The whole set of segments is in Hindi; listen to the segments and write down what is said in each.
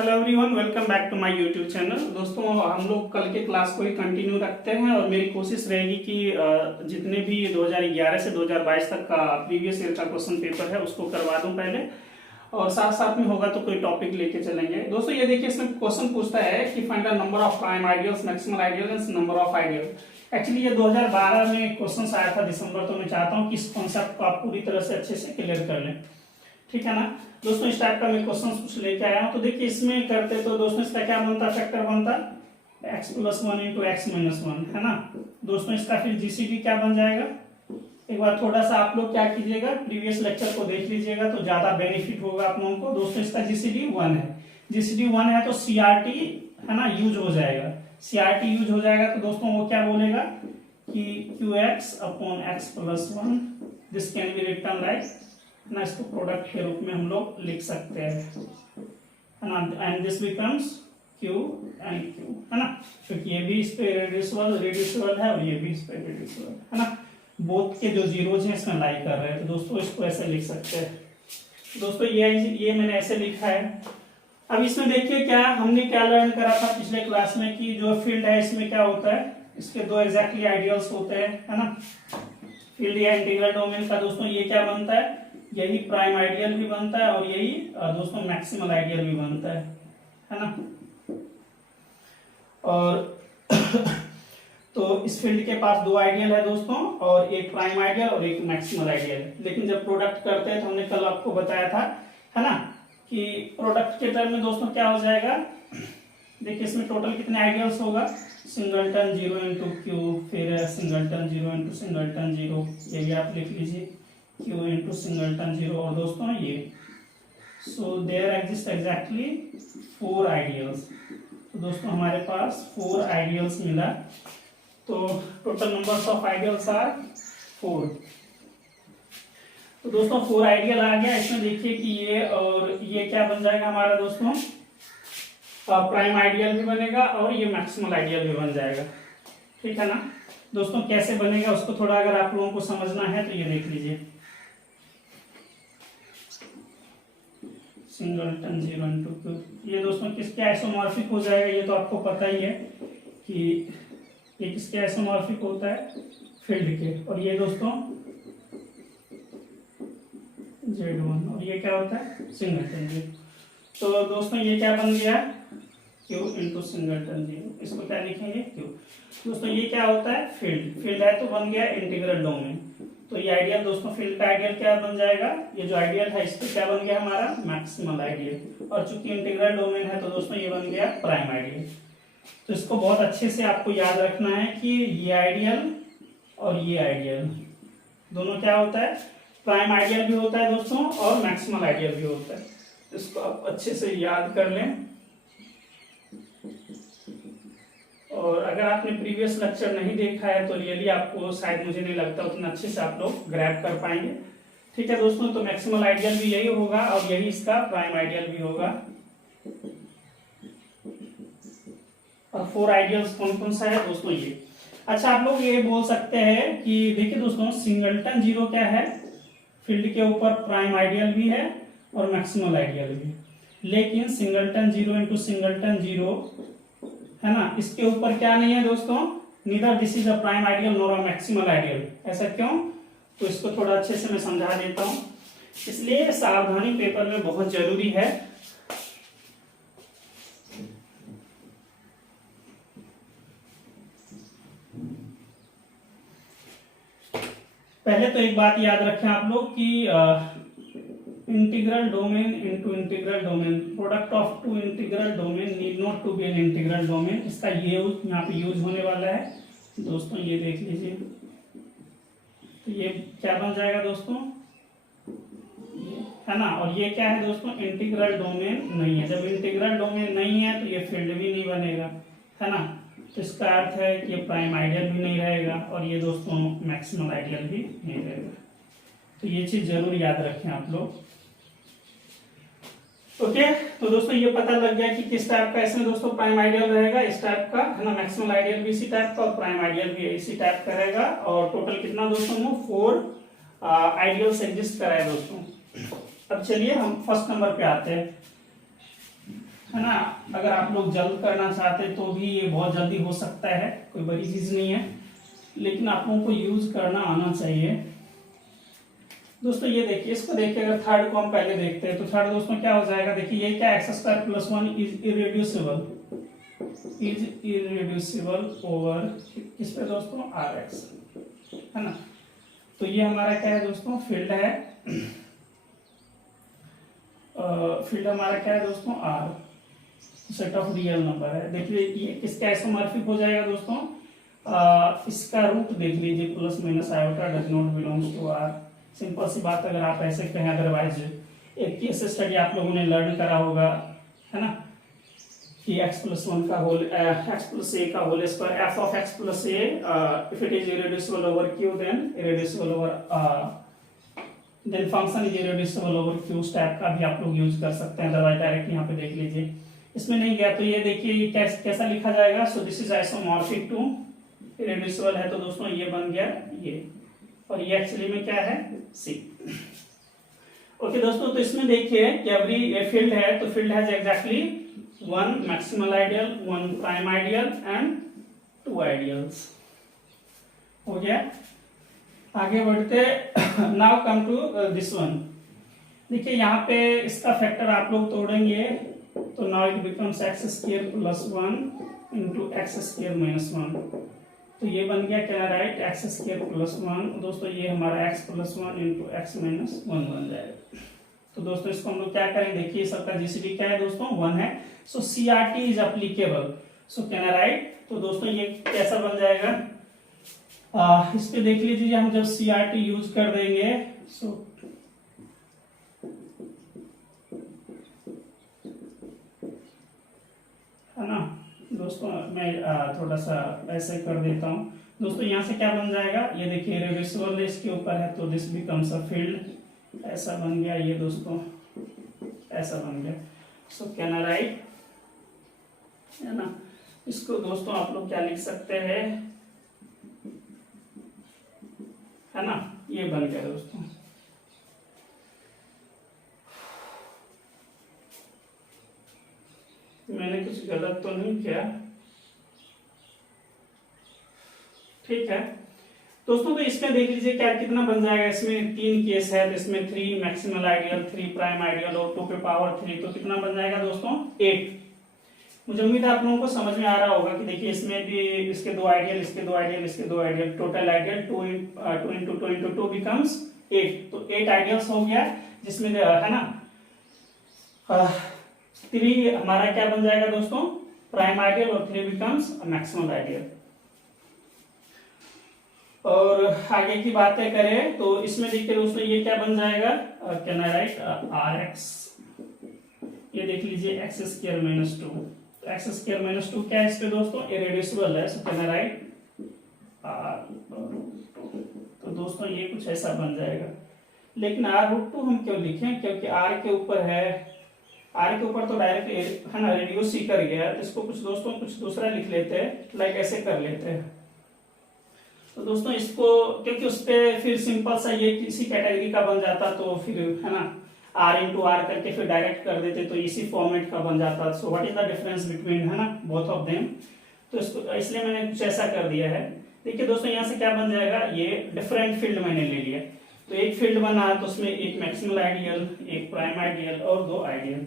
Hello everyone, welcome back to my YouTube channel. दोस्तों, हम लोग कल के क्लास को ही कंटिन्यू रखते हैं और मेरी कोशिश रहेगी कि जितने भी 2011 से 2022 तक का प्रीवियस ईयर का क्वेश्चन पेपर है उसको करवा दूं पहले, और साथ साथ में होगा तो कोई टॉपिक लेके चलेंगे। दोस्तों ये देखिए, इसमें क्वेश्चन पूछता है कि find the number of prime ideals, maximal ideals, number of ideal. Actually ये 2012 में क्वेश्चन आया था दिसंबर, तो मैं चाहता हूँ कि इस कॉन्सेप्ट को आप पूरी तरह से अच्छे से क्लियर कर लें, ठीक है ना। दोस्तों इस टाइप का मैं क्वेश्चन कुछ लेके आया हूं। तो देखिए इसमें करते तो दोस्तों इसका क्या बनता, फैक्टर बनता x+1 इंटू x-1, है ना। दोस्तों इसका फिर जीसीडी क्या बन जाएगा। एक बार थोड़ा सा आप लोग क्या कीजिएगा, प्रीवियस लेक्चर को देख लीजिएगा तो ज्यादा बेनिफिट होगा आप लोगों को। दोस्तों इसका जीसीडी 1 है, जीसीडी 1 है तो सीआरटी है ना यूज हो जाएगा। सीआरटी यूज हो जाएगा तो दोस्तों वो क्या बोलेगा कि qx/x+1 this can be written like ना, इसको प्रोडक्ट के रूप में हम लोग लिख सकते हैं, है ना। And this becomes q and q, है ना, क्योंकि ये भी इस पे रेड्यूसिबल है और ये भी इस पे रेड्यूसिबल है ना। बोथ के जो जीरोज हैं इसमें लाई कर रहे हैं, तो दोस्तों इसको ऐसे लिख सकते हैं। दोस्तों ये मैंने ऐसे लिखा है। अब इसमें देखिए क्या हमने क्या लर्न करा था पिछले क्लास में कि जो फील्ड है इसमें क्या होता है, इसके दो एग्जैक्टली आइडियल्स होते हैं, है ना। फील्ड या इंटीग्रल डोमेन का दोस्तों ये क्या बनता है, यही प्राइम आइडियल भी बनता है और यही दोस्तों मैक्सिमल आइडियल भी बनता है ना। और तो इस फील्ड के पास दो आइडियल है दोस्तों, और एक प्राइम आइडियल और एक मैक्सिमल आइडियल। लेकिन जब प्रोडक्ट करते हैं तो हमने कल आपको बताया था, है ना, कि प्रोडक्ट के टर्म में दोस्तों क्या हो जाएगा। देखिए इसमें टोटल कितने आइडियल्स होगा, सिंगलटन 0 इंटू क्यू, फिर सिंगलटन 0 इंटू सिंगलटन 0, ये भी आप लिख लीजिए, q इंटू सिंगलटन 0। और दोस्तों ये so there exist exactly 4 ideals. तो दोस्तों हमारे पास 4 आइडियल्स मिला, तो total numbers of ideals are 4। तो दोस्तों 4 आइडियल आ गया। इसमें देखिए कि ये और ये क्या बन जाएगा हमारा दोस्तों, प्राइम आइडियल भी बनेगा और ये मैक्सिमल आइडियल भी बन जाएगा, ठीक है ना। दोस्तों कैसे बनेगा उसको थोड़ा अगर आप लोगों को समझना है तो ये देख लीजिए, सिंगलटन 0 इंटू क्यू, ये दोस्तों किसके आइसोमॉर्फिक हो जाएगा, ये तो आपको पता ही है कि ये किसके आइसोमॉर्फिक होता है, फील्ड के। और ये दोस्तों Z1, और ये क्या होता है, सिंगलटन 0। तो दोस्तों ये क्या बन गया, Q इंटू सिंगलटन 0। इसको क्या लिखेंगे, Q। दोस्तों ये क्या होता है, फील्ड है तो बन गया इंटीग्रल डोमेन। तो ये आइडियल दोस्तों, फील्ड का आइडियल क्या बन जाएगा, ये जो आइडियल है इस पे क्या बन गया हमारा, मैक्सिमल आइडियल। और चूंकि इंटीग्रल डोमेन है तो दोस्तों ये बन गया प्राइम आइडियल। तो इसको बहुत अच्छे से आपको याद रखना है कि ये आइडियल और ये आइडियल दोनों क्या होता है, प्राइम आइडियल भी होता है दोस्तों और मैक्सिमल आइडियल भी होता है। इसको आप अच्छे से याद कर लें। और अगर आपने प्रीवियस लेक्चर नहीं देखा है तो रियली आपको शायद, मुझे नहीं लगता उतना अच्छे से आप लोग ग्रैब कर पाएंगे, ठीक है दोस्तों। तो मैक्सिमल आइडियल भी यही होगा और यही इसका प्राइम आइडियल भी होगा। और 4 आइडियल्स कौन कौन सा है दोस्तों, ये। अच्छा, आप लोग ये बोल सकते हैं कि देखिए दोस्तों, सिंगलटन 0 क्या है, फील्ड के ऊपर प्राइम आइडियल भी है और मैक्सिमल आइडियल भी, लेकिन सिंगलटन 0 इंटू सिंगलटन 0, है ना, इसके ऊपर क्या नहीं है दोस्तों, neither this is a prime ideal nor a maximal ideal. ऐसा क्यों, तो इसको थोड़ा अच्छे से मैं समझा देता हूं। इसलिए सावधानी पेपर में बहुत जरूरी है। पहले तो एक बात याद रखें आप लोग कि integral domain into integral domain, product of two integral domain need not to be an integral domain. इसका ये यहाँ पे यूज होने वाला है दोस्तों, ये देख लीजिए। तो ये क्या बन जाएगा दोस्तों, है ना। और ये क्या है दोस्तों, इंटीग्रल डोमेन नहीं है। जब इंटीग्रल डोमेन नहीं है तो ये फील्ड भी नहीं बनेगा, है ना। तो इसका अर्थ है कि ये प्राइम आइडियल भी नहीं रहेगा और ये दोस्तों मैक्सिमल आइडियल भी नहीं रहेगा। तो ये चीज जरूर याद रखें आप लोग, ओके। तो दोस्तों ये पता लग गया कि किस टाइप का इसमें दोस्तों प्राइम आइडियल रहेगा, इस टाइप का, है ना। मैक्सिमल आइडियल भी इसी टाइप का और प्राइम आइडियल भी इसी टाइप का रहेगा। और टोटल कितना दोस्तों, 4 आइडियल्स एग्जिस्ट कराए दोस्तों। अब चलिए हम फर्स्ट नंबर पे आते हैं। है ना। अगर आप लोग जल्द करना चाहते तो भी ये बहुत जल्दी हो सकता है, कोई बड़ी चीज नहीं है, लेकिन आप लोगों को यूज करना आना चाहिए। दोस्तों ये देखिए, इसको देखिए, अगर थर्ड को हम पहले देखते हैं तो थर्ड दोस्तों क्या हो जाएगा, देखिए ये क्या, x square plus 1 is irreducible over किस पे दोस्तों, आर एक्स, है ना। तो ये हमारा क्या है दोस्तों, फील्ड है, फील्ड हमारा क्या है दोस्तों, R, set of real number है। देखिए ये किसका आइसोमॉर्फिक हो जाएगा दोस्तों, इसका रूट देख लीजिए, plus minus iota does not belongs to R. Simple सी बात, अगर आप ऐसे कहें, अदरवाइज एक केस स्टडी आप लोगों ने लर्न करा होगा, है ना, कि x प्लस 1 का होल, x प्लस a का whole square, f of x plus a, if it is irreducible over q then irreducible over, then function is irreducible over q step का भी आप लोग यूज कर सकते हैं। अदरवाइज डायरेक्ट यहाँ पे देख लीजिए, इसमें नहीं गया तो ये देखिए ये कैसा लिखा जाएगा, so this is isomorphic to, irreducible है तो दोस्तों ये बन गया ये, और ये एक्चुअली में क्या है, सी। ओके दोस्तों, तो इसमें देखिए कि एवरी फील्ड है तो field has exactly 1 maximal ideal, 1 prime ideal and 2 ideals. हो गया, आगे बढ़ते, now come to this one. देखिए यहाँ पे इसका फैक्टर आप लोग तोड़ेंगे तो now it becomes x square plus 1 into x square minus 1, तो ये बन गया क्या, राइट, एक्स स्क्वायर प्लस 1। दोस्तों ये हमारा x plus 1 into x minus 1 बन जाएगा। तो दोस्तों इसको हम लोग क्या करें, देखिए सबका जीसीडी क्या है दोस्तों, 1 है, so CRT is applicable, so can I write. तो दोस्तों ये कैसा बन जाएगा, इस पे देख लीजिए, हम जब सीआरटी यूज कर देंगे, सो है ना दोस्तों, मैं थोड़ा सा ऐसे कर देता हूँ दोस्तों, यहाँ से क्या बन जाएगा, ये देखिए इरेड्यूसिबल इसके ऊपर है तो दिस बिकम्स अ फील्ड, ऐसा बन गया ये दोस्तों, ऐसा बन गया, सो कैन आई राइट, है ना। इसको दोस्तों आप लोग क्या लिख सकते हैं, है ना, ये बन गया दोस्तों। मैंने कुछ गलत तो नहीं किया, ठीक है दोस्तों। तो इसमें देख लीजिए क्या कितना बन जाएगा, इसमें 3 केस है तो इसमें 3 मैक्सिमल आइडियल, 3 प्राइम आइडियल और 2 पे पावर 3, तो कितना बन जाएगा दोस्तों, 8। मुझे उम्मीद है आप लोगों को समझ में आ रहा होगा कि देखिए इसमें भी इसके 2 आइडियल, इसके 2 आइडियल, इसके 2 ideal, total ideal 2 into 2 into 2 becomes 8, तो 8 आइडियल्स हो गया, जिसमें है ना 3 हमारा क्या बन जाएगा दोस्तों, प्राइम आइडियल, और 3 बिकम्स मैक्सिमल आइडियल। और आगे की बातें करें तो इसमें देखिए दोस्तों ये क्या बन जाएगा, can I write R x, ये देख लीजिए एक्स स्क्वायर माइनस 2, तो एक्स स्क्वायर माइनस 2 क्या है इस पे दोस्तों, इरेड्यूसिबल है, so can I write R, तो दोस्तों ये कुछ ऐसा बन जाएगा। लेकिन आर रूट 2 हम क्यों लिखें, क्योंकि आर के ऊपर है, आर के ऊपर तो डायरेक्ट है ना रेडियस ही कर गया, तो इसको कुछ दोस्तों कुछ दूसरा लिख लेते हैं, लाइक ऐसे कर लेते हैं। तो दोस्तों इसको, क्योंकि उस पर फिर सिंपल सा ये किसी कैटेगरी का बन जाता तो फिर है ना आर इंटू आर करके फिर डायरेक्ट कर देते तो इसी फॉर्मेट का बन जाता। So what is the difference between, है ना, बोथ ऑफ देम, तो इसको इसलिए मैंने कुछ ऐसा कर दिया है। देखिए दोस्तों यहाँ से क्या बन जाएगा, ये डिफरेंट फील्ड मैंने ले लिया, तो एक फील्ड बना तो उसमें एक मैक्सिमल आइडियल, एक प्राइम आइडियल और 2 आइडियल।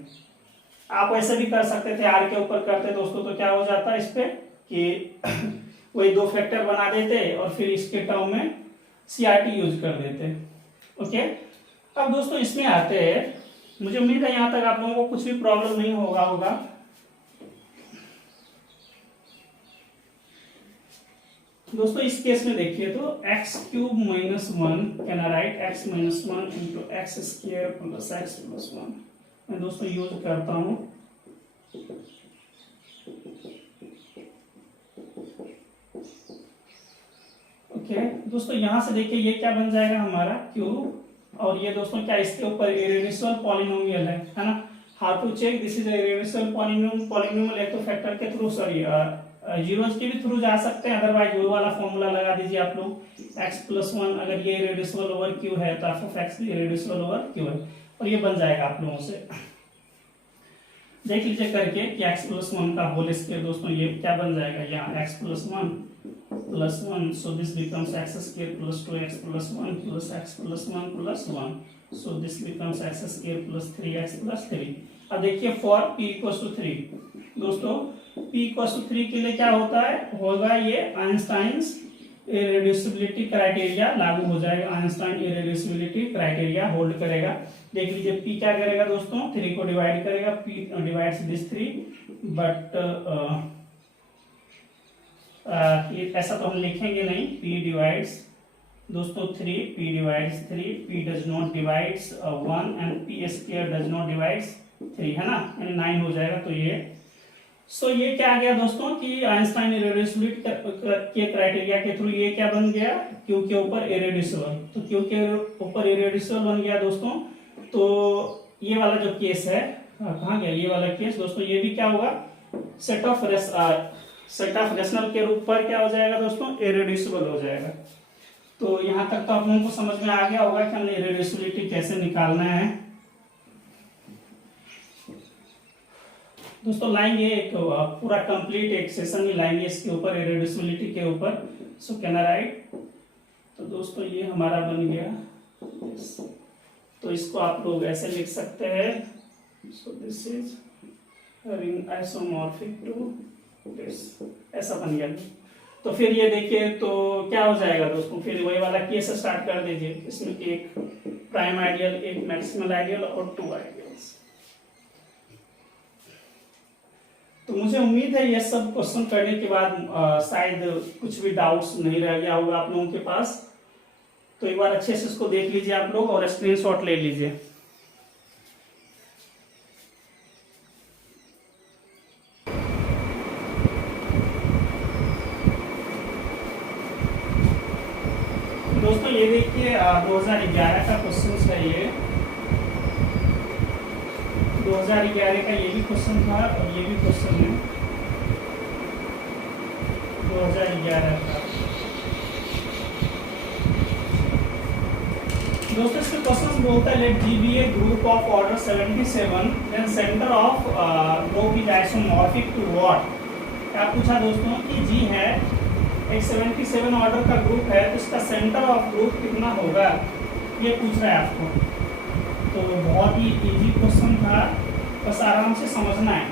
आप ऐसे भी कर सकते थे, आर के ऊपर करते दोस्तों तो क्या हो जाता इस पे कि वही 2 फैक्टर बना देते और फिर इसके टर्म में सीआरटी यूज कर देते। ओके, अब दोस्तों इसमें आते हैं, मुझे उम्मीद है यहां तक आप लोगों को कुछ भी प्रॉब्लम नहीं होगा। दोस्तों इस केस में देखिए तो x cube minus 1 can I right x minus 1 into x square plus x plus 1, मैं दोस्तों यूज करता हूं। ओके दोस्तों, यहां से देखिए ये क्या बन जाएगा हमारा क्यूब, और ये दोस्तों क्या इसके ऊपर इरेड्यूसिबल पॉलिनोमियल है ना। How to check this is irreducible polynomial, एक तो फैक्टर के थ्रू, सॉरी जीरोस के भी थ्रू जा सकते हैं, अदरवाइज वो वाला फॉर्मूला लगा दीजिए आप लोग, x प्लस 1 अगर ये इरेड्यूसिबल ओवर q है तो f ऑफ x भी इरेड्यूसिबल ओवर q है, और ये बन जाएगा आप लोगों से। देख लीजिए करके कि x प्लस वन का होल स्क्वायर दोस्तों ये क्या बन जाएगा, यहाँ x plus one, so this becomes x square plus 2x plus one plus x plus one, so this becomes x square plus 3x plus 3। अब देखिए फॉर p इक्वल्स टू 3 दोस्तों, p इक्वल्स टू 3 के लिए क्या होता है, होगा ये आइंस्टाइन्स इरेड्यूसिबिलिटी क्राइटेरिया लागू हो जाएगा। आइंस्टाइन इरेड्यूसिबिलिटी क्राइटेरिया होल्ड करेगा। देख लीजिए p क्या करेगा दोस्तों, 3 को डिवाइड करेगा, p डिवाइड्स दिस 3, बट ऐसा तो हम लिखेंगे नहीं, p डिवाइड्स दोस्तों 3, p divides 3, p does not divides 1 and p square does not divides 3, है ना, यानी 9 हो जाएगा। तो ये ये क्या आ गया दोस्तों कि आइंस्टाइन इरेड्यूसिबिलिटी के क्राइटेरिया के थ्रू ये क्या बन गया, क्यू के ऊपर इरेड्यूसिबल। तो क्यू के ऊपर इरेड्यूसिबल बन गया दोस्तों। तो ये वाला जो केस है, कहाँ गया ये वाला केस दोस्तों, ये भी क्या होगा, सेट ऑफ रेशनल के रूप पर क्या हो जाएगा दोस्तों, इरेड्यूसिबल हो जाएगा। तो यहाँ तक तो आप लोगों को समझ में आ गया होगा कि हमने इरेड्यूसिबिलिटी कैसे निकालना है। दोस्तों लाएंगे एक पूरा कंप्लीट एक सेशन ही लाएंगे इसके ऊपर, इरेड्यूसिबिलिटी के ऊपर। सो कैन आई राइट, तो दोस्तों ये हमारा बन गया। तो इसको आप लोग ऐसे लिख सकते हैं, so this is having isomorphic to this, ऐसा बन गया। तो फिर ये देखिए तो क्या हो जाएगा दोस्तों, फिर वही वाला केस स्टार्ट कर दीजिए। इसमें एक प्राइम आइडियल, एक मैक्सिमल आइडियल और 2 आइडियल्स। तो मुझे उम्मीद है ये सब क्वेश्चन करने के बाद शायद कुछ भी डाउट्स नहीं रह गया होगा आप लोगों के पास। तो एक बार अच्छे से इसको देख लीजिए आप लोग और स्क्रीनशॉट ले लीजिए। दोस्तों ये देखिए 2011 का क्वेश्चन है, ये 2011 का ये भी क्वेश्चन था और ये भी क्वेश्चन है 2011 का। दोस्तों इसके क्वेश्चन बोलता है late G be a group of order 77 then center of group is isomorphic to what। क्या पूछा दोस्तों कि G है एक 77 ऑर्डर का ग्रुप है, तो इसका सेंटर ऑफ ग्रुप कितना होगा, ये पूछ रहा है आपको। तो बहुत ही इजी क्वेश्चन था, बस आराम से समझना है।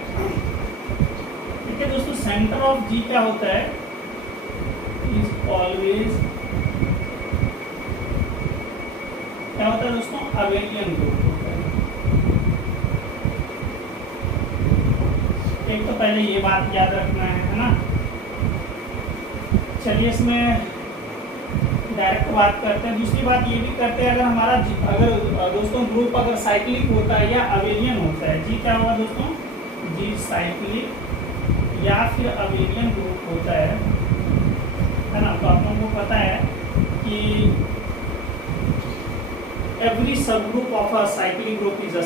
ठीक है दोस्तों, सेंटर ऑफ जी क्या होता है, इज ऑलवेज क्या होता है दोस्तों, अबेलियन ग्रुप होता है। एक तो पहले ये बात याद रखना है ना। चलिए इसमें डायरेक्ट बात करते हैं। दूसरी बात ये भी करते हैं, अगर हमारा अगर दोस्तों ग्रुप अगर साइक्लिक होता है या अबेलियन होता है, जी क्या होगा दोस्तों, जी साइक्लिक या फिर अबेलियन ग्रुप होता है ना। तो आप लोगों को पता है कि एवरी सब group of a cyclic group is a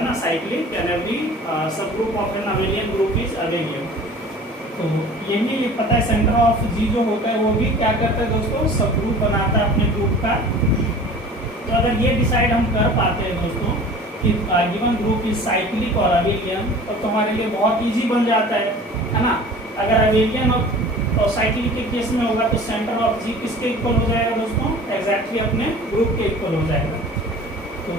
ना साइक्लिक एंड एवरी सब group of N abelian group is abelian. तो यही पता है, सेंटर ऑफ जी जो होता है वो भी क्या करता है दोस्तों, सब ग्रुप बनाता है अपने ग्रुप का। तो अगर ये डिसाइड हम कर पाते हैं दोस्तों कि गिवन ग्रुप इज साइक्लिक और अबेलियन, तो हमारे लिए बहुत इजी बन जाता है ना। अगर अबेलियन और साइक्लिक के केस में होगा तो सेंटर ऑफ जी किसके इक्वल हो जाएगा दोस्तों, एग्जैक्टली अपने ग्रुप के इक्वल हो जाएगा। तो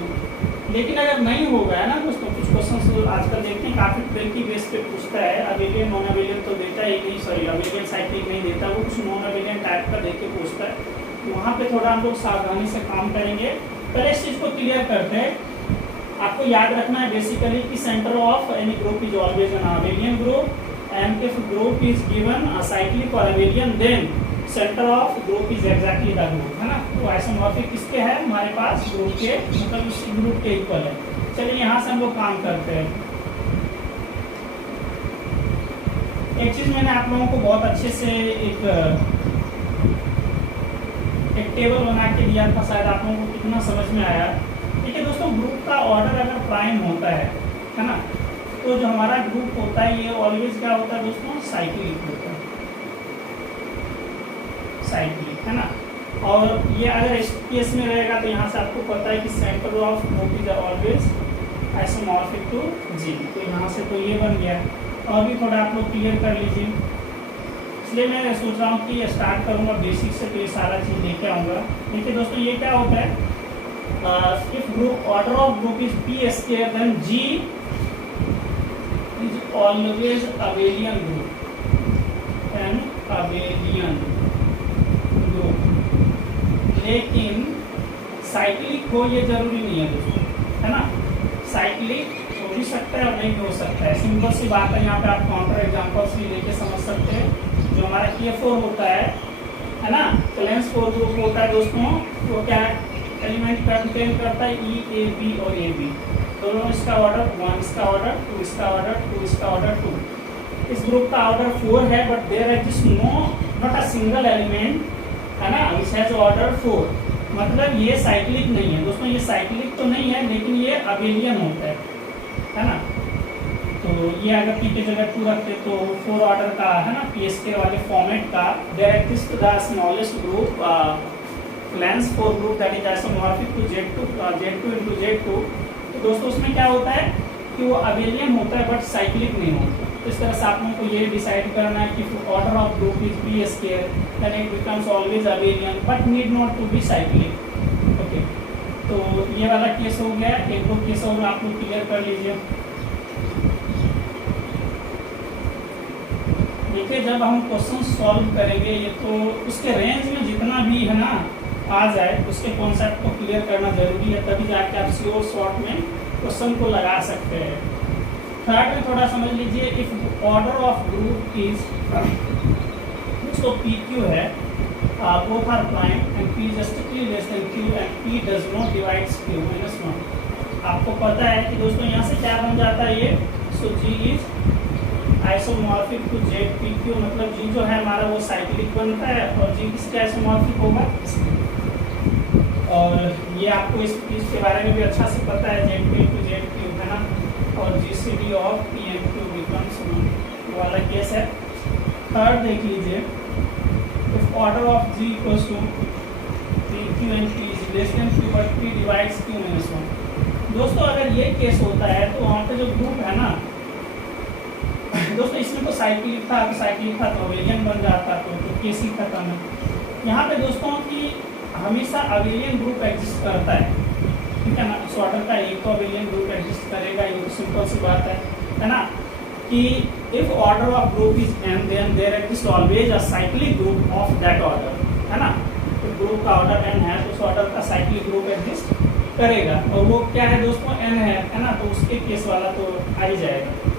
लेकिन अगर नहीं होगा है ना दोस्तों, कुछ क्वेश्चन आजकल देखते हैं काफी ट्रिकी बेस पे पूछता है, अबेलियन नॉन अबेलियन तो देता ही नहीं, सॉरी अबेलियन साइक्लिक नहीं देता, वो कुछ नॉन अबेलियन टाइप का देख के पूछता है। तो वहाँ पे थोड़ा हम लोग सावधानी से काम करेंगे। पहले इस चीज को क्लियर करते हैं। आपको याद रखना है बेसिकली कि center of any group is always an abelian group and if group is given a cyclic और abelian then center of group is exactly the group, है ना। तो आइसोमॉर्फिक किसके है हमारे पास, ग्रुप के, मतलब इसी ग्रुप के इक्वल है। चलिए यहाँ से हम लोग काम करते हैं। एक चीज मैंने आप लोगों को बहुत अच्छे से एक टेबल बना के दिया था, शायद आप लोगों को कितना समझ में आया। ठीक है दोस्तों, ग्रुप का ऑर्डर अगर प्राइम होता है ना, तो जो हमारा ग्रुप होता है ये ऑलवेज क्या होता है दोस्तों, साइक्लिक होता है, साइक्लिक, है ना। और ये अगर इस केस में रहेगा तो यहाँ से आपको पता है कि center of group is always isomorphic to G. तो यहाँ से तो ये बन गया, और भी थोड़ा आप लोग क्लियर कर लीजिए। इसलिए मैं सोच रहा हूँ कि स्टार्ट करूँगा बेसिक से, तो ये सारा चीज़ लेके आऊँगा। देखिए दोस्तों, ये क्या होता है, if group order of group is P square then G is always abelian group, an abelian group. लेकिन साइक्लिक हो ये जरूरी नहीं है दोस्तों, है ना। साइक्लिक हो भी सकता है और नहीं भी हो सकता है, सिंपल सी बात है। यहाँ पे आप काउंटर एग्जांपल्स भी लेके समझ सकते हैं। जो हमारा K4 होता है ना, वैलेंस 4 ग्रुप होता है दोस्तों, वो क्या एलिमेंट कंटेन करता है, E, A, B और AB दोनों। इसका ऑर्डर 1, इसका ऑर्डर 2, इसका ऑर्डर 2, इसका ऑर्डर 2। इस ग्रुप का ऑर्डर 4 है, but there exist not a single element, है ना, विच हैज ऑर्डर 4। मतलब ये साइक्लिक नहीं है दोस्तों, ये साइक्लिक तो नहीं है, लेकिन ये अबेलियन होता है ना। तो ये अगर P की जगह 2 रखते तो 4 ऑर्डर का, है ना, PSK वाले फॉर्मेट का, there exist the smallest group class 4 group that is isomorphic to Z2 into Z2। तो दोस्तों उसमें क्या होता है कि वो अबेलियन होता है बट साइक्लिक नहीं होता। तो इस तरह से आप लोगों को ये डिसाइड करना है कि order of group is P square then it becomes always abelian but need not to be cyclic. Okay, तो ये वाला केस हो गया। एक दो केस और आप लोग क्लियर कर लीजिए। देखिए, जब हम क्वेश्चन सॉल्व करेंगे ये, तो उसके रेंज में जितना भी है ना आ जाए, उसके कॉन्सेप्ट को क्लियर करना जरूरी है, तभी जाके आप श्योर शॉर्ट में क्वेश्चन को लगा सकते हैं। थर्ड में थोड़ा समझ लीजिए, if order of group is, तो PQ है, both are prime and P is strictly less than Q and P does not divides Q minus 1। आपको पता है कि दोस्तों यहाँ से क्या बन जाता है ये, so G is isomorphic to ZPQ, मतलब G जो है हमारा वो साइक्लिक बनता है, और G किसके आइसोमॉर्फिक होगा। और ये आपको इस चीज़ के बारे में भी अच्छा से पता है, Z2 into ZQ, है ना, और GCD of P and Q becomes 1 वाला केस है। थर्ड देख लीजिए, if order of G equals to PQ and P is less than Q but P divides Q minus 1। दोस्तों अगर ये केस होता है तो वहाँ पे जो ग्रुप है ना दोस्तों, इसमें तो साइक्लिक था, तो अबेलियन बन जाता, तो केस ही खत्म है। यहाँ पे दोस्तों कि हमेशा अबेलियन ग्रुप एग्जिस्ट करता है, ठीक है ना। इस ऑर्डर का एक तो अबेलियन ग्रुप एग्जिस्ट करेगा, ये सिंपल सी बात है ना, कि if order of group is n then there exist always a cyclic group of that order, है ना। तो ग्रुप का ऑर्डर n है, तो उस ऑर्डर का साइक्लिक ग्रुप एग्जिस्ट करेगा, और वो क्या है दोस्तों, n है ना। तो उसके केस वाला तो आ ही जाएगा,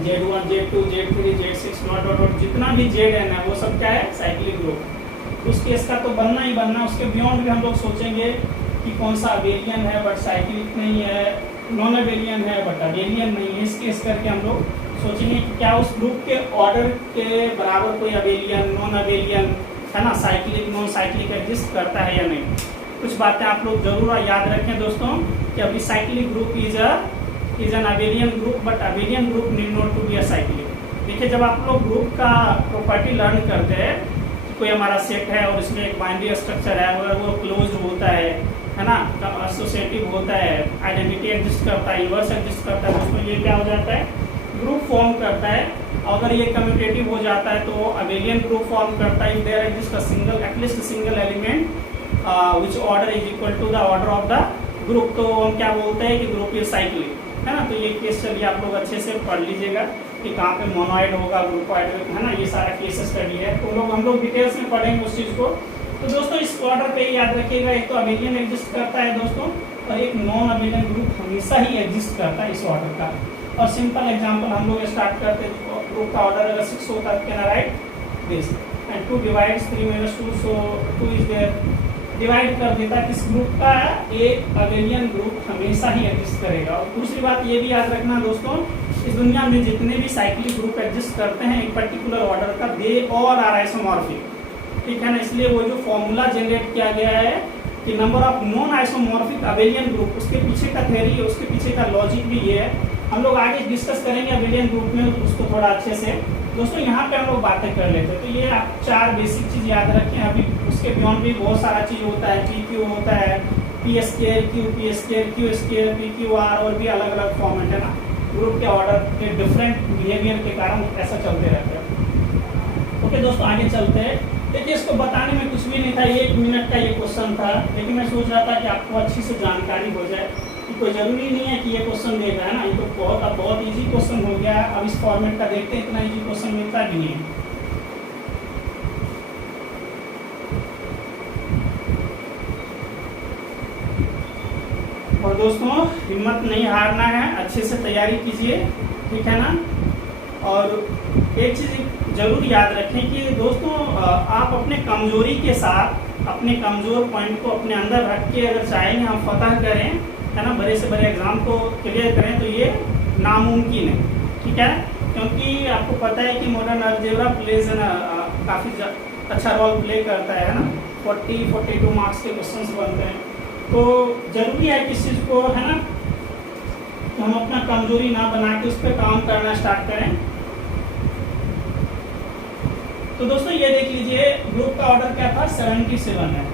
Z1, Z2, Z3, Z6 not जितना भी Zn है वो सब क्या है, साइक्लिक ग्रुप। उस केस का तो बनना ही बनना। उसके बियॉन्ड भी हम लोग सोचेंगे कि कौन सा अबेलियन है बट साइक्लिक नहीं है, नॉन अबेलियन है बट अबेलियन नहीं है। इस केस करके हम लोग सोचेंगे कि क्या उस ग्रुप के ऑर्डर के बराबर कोई अबेलियन, नॉन अबेलियन, है ना, साइक्लिक, नॉन साइक्लिक एग्जिस्ट करता है या नहीं। कुछ बातें आप लोग जरूर याद रखें दोस्तों, कि अभी cyclic group is an abelian group but abelian group need not to be a cyclic. देखिए, जब आप लोग ग्रुप का प्रॉपर्टी लर्न करते हैं, कोई हमारा सेट है और इसमें एक बाइनरी स्ट्रक्चर है, अगर वो क्लोज होता है ना, एसोसिएटिव होता है, आइडेंटिटी एग्जिस्ट करता है, इनवर्स एग्जिस्ट करता है, दोस्तों ये क्या हो जाता है, ग्रुप फॉर्म करता है। अगर ये कम्यूटेटिव हो जाता है तो अबेलियन ग्रुप फॉर्म करता है, there exist a single, at least single element which order is equal to the order of the group. तो हम क्या बोलते हैं कि ग्रुप इज साइक्लिक, है ना। तो ये केस चलिए आप लोग अच्छे से पढ़ लीजिएगा कि कहाँ पे मोनोइड होगा, ग्रुपॉइड, है ना। ये सारा केस स्टडी है, तो हम लोग डिटेल्स में पढ़ेंगे उस चीज़ को। तो दोस्तों इस ऑर्डर पे याद रखिएगा, एक तो अबेलियन एग्जिस्ट करता है दोस्तों, और एक नॉन अबेलियन ग्रुप हमेशा ही एग्जिस्ट करता है इस ऑर्डर का। और सिंपल एग्जांपल हम लोग स्टार्ट करते हैं, ग्रुप का ऑर्डर अगर 6 होता है, can write this and 2 divides 3 - 2, so 2 is there, divide कर देता है किस ग्रुप का, एक अबेलियन ग्रुप हमेशा ही एग्जिस्ट करेगा। और दूसरी बात ये भी याद रखना दोस्तों, इस दुनिया में जितने भी साइक्लिक ग्रुप एग्जिस्ट करते हैं एक पर्टिकुलर ऑर्डर का, दे ऑल आर आइसोमॉर्फिक, ठीक है ना। इसलिए वो जो फॉर्मूला जनरेट किया गया है कि number of non isomorphic abelian group, उसके पीछे का थ्योरी, उसके पीछे का लॉजिक भी ये है। हम लोग आगे डिस्कस करेंगे अबेलियन ग्रुप में, उसको थोड़ा अच्छे से। दोस्तों यहाँ पे हम लोग बातें कर लेते हैं, तो ये आप 4 बेसिक चीज़ याद रखें। अभी उसके बियॉन्ड भी बहुत सारा चीज़ होता है, PQ होता है, P square Q, P square Q square, P Q R, और भी अलग अलग फॉर्मेट है ना। ग्रुप के ऑर्डर के डिफरेंट बिहेवियर के कारण ऐसा चलते रहते हैं। ओके दोस्तों, आगे चलते हैं। देखिए, इसको बताने में कुछ भी नहीं था, 1 मिनट का ये क्वेश्चन था, लेकिन मैं सोच रहा था कि आपको अच्छी से जानकारी हो जाए कि कोई ज़रूरी नहीं है कि ये क्वेश्चन देगा, है ना। ये तो बहुत इजी क्वेश्चन हो गया। अब इस फॉर्मेट का देखते हैं, इतना इजी क्वेश्चन मिलता भी नहीं है। और दोस्तों, हिम्मत नहीं हारना है, अच्छे से तैयारी कीजिए, ठीक है ना। और एक चीज़ जरूर याद रखें कि दोस्तों, आप अपने कमजोरी के साथ अपने कमजोर पॉइंट को अपने अंदर रख के अगर चाहेंगे हम फतह करें, है ना, बड़े से बड़े एग्जाम को क्लियर करें, तो ये नामुमकिन है, ठीक है। क्योंकि आपको पता है कि मॉडर्न अलजेब्रा प्लेज है ना, काफ़ी अच्छा रोल प्ले करता है ना। 42 मार्क्स के क्वेश्चन बनते हैं, तो जरूरी है कि इस चीज़ को, है ना, तो हम अपना कमजोरी ना बना के उस पर काम करना स्टार्ट करें। तो दोस्तों, ये देख लीजिए, ग्रुप का ऑर्डर क्या था, 77 है।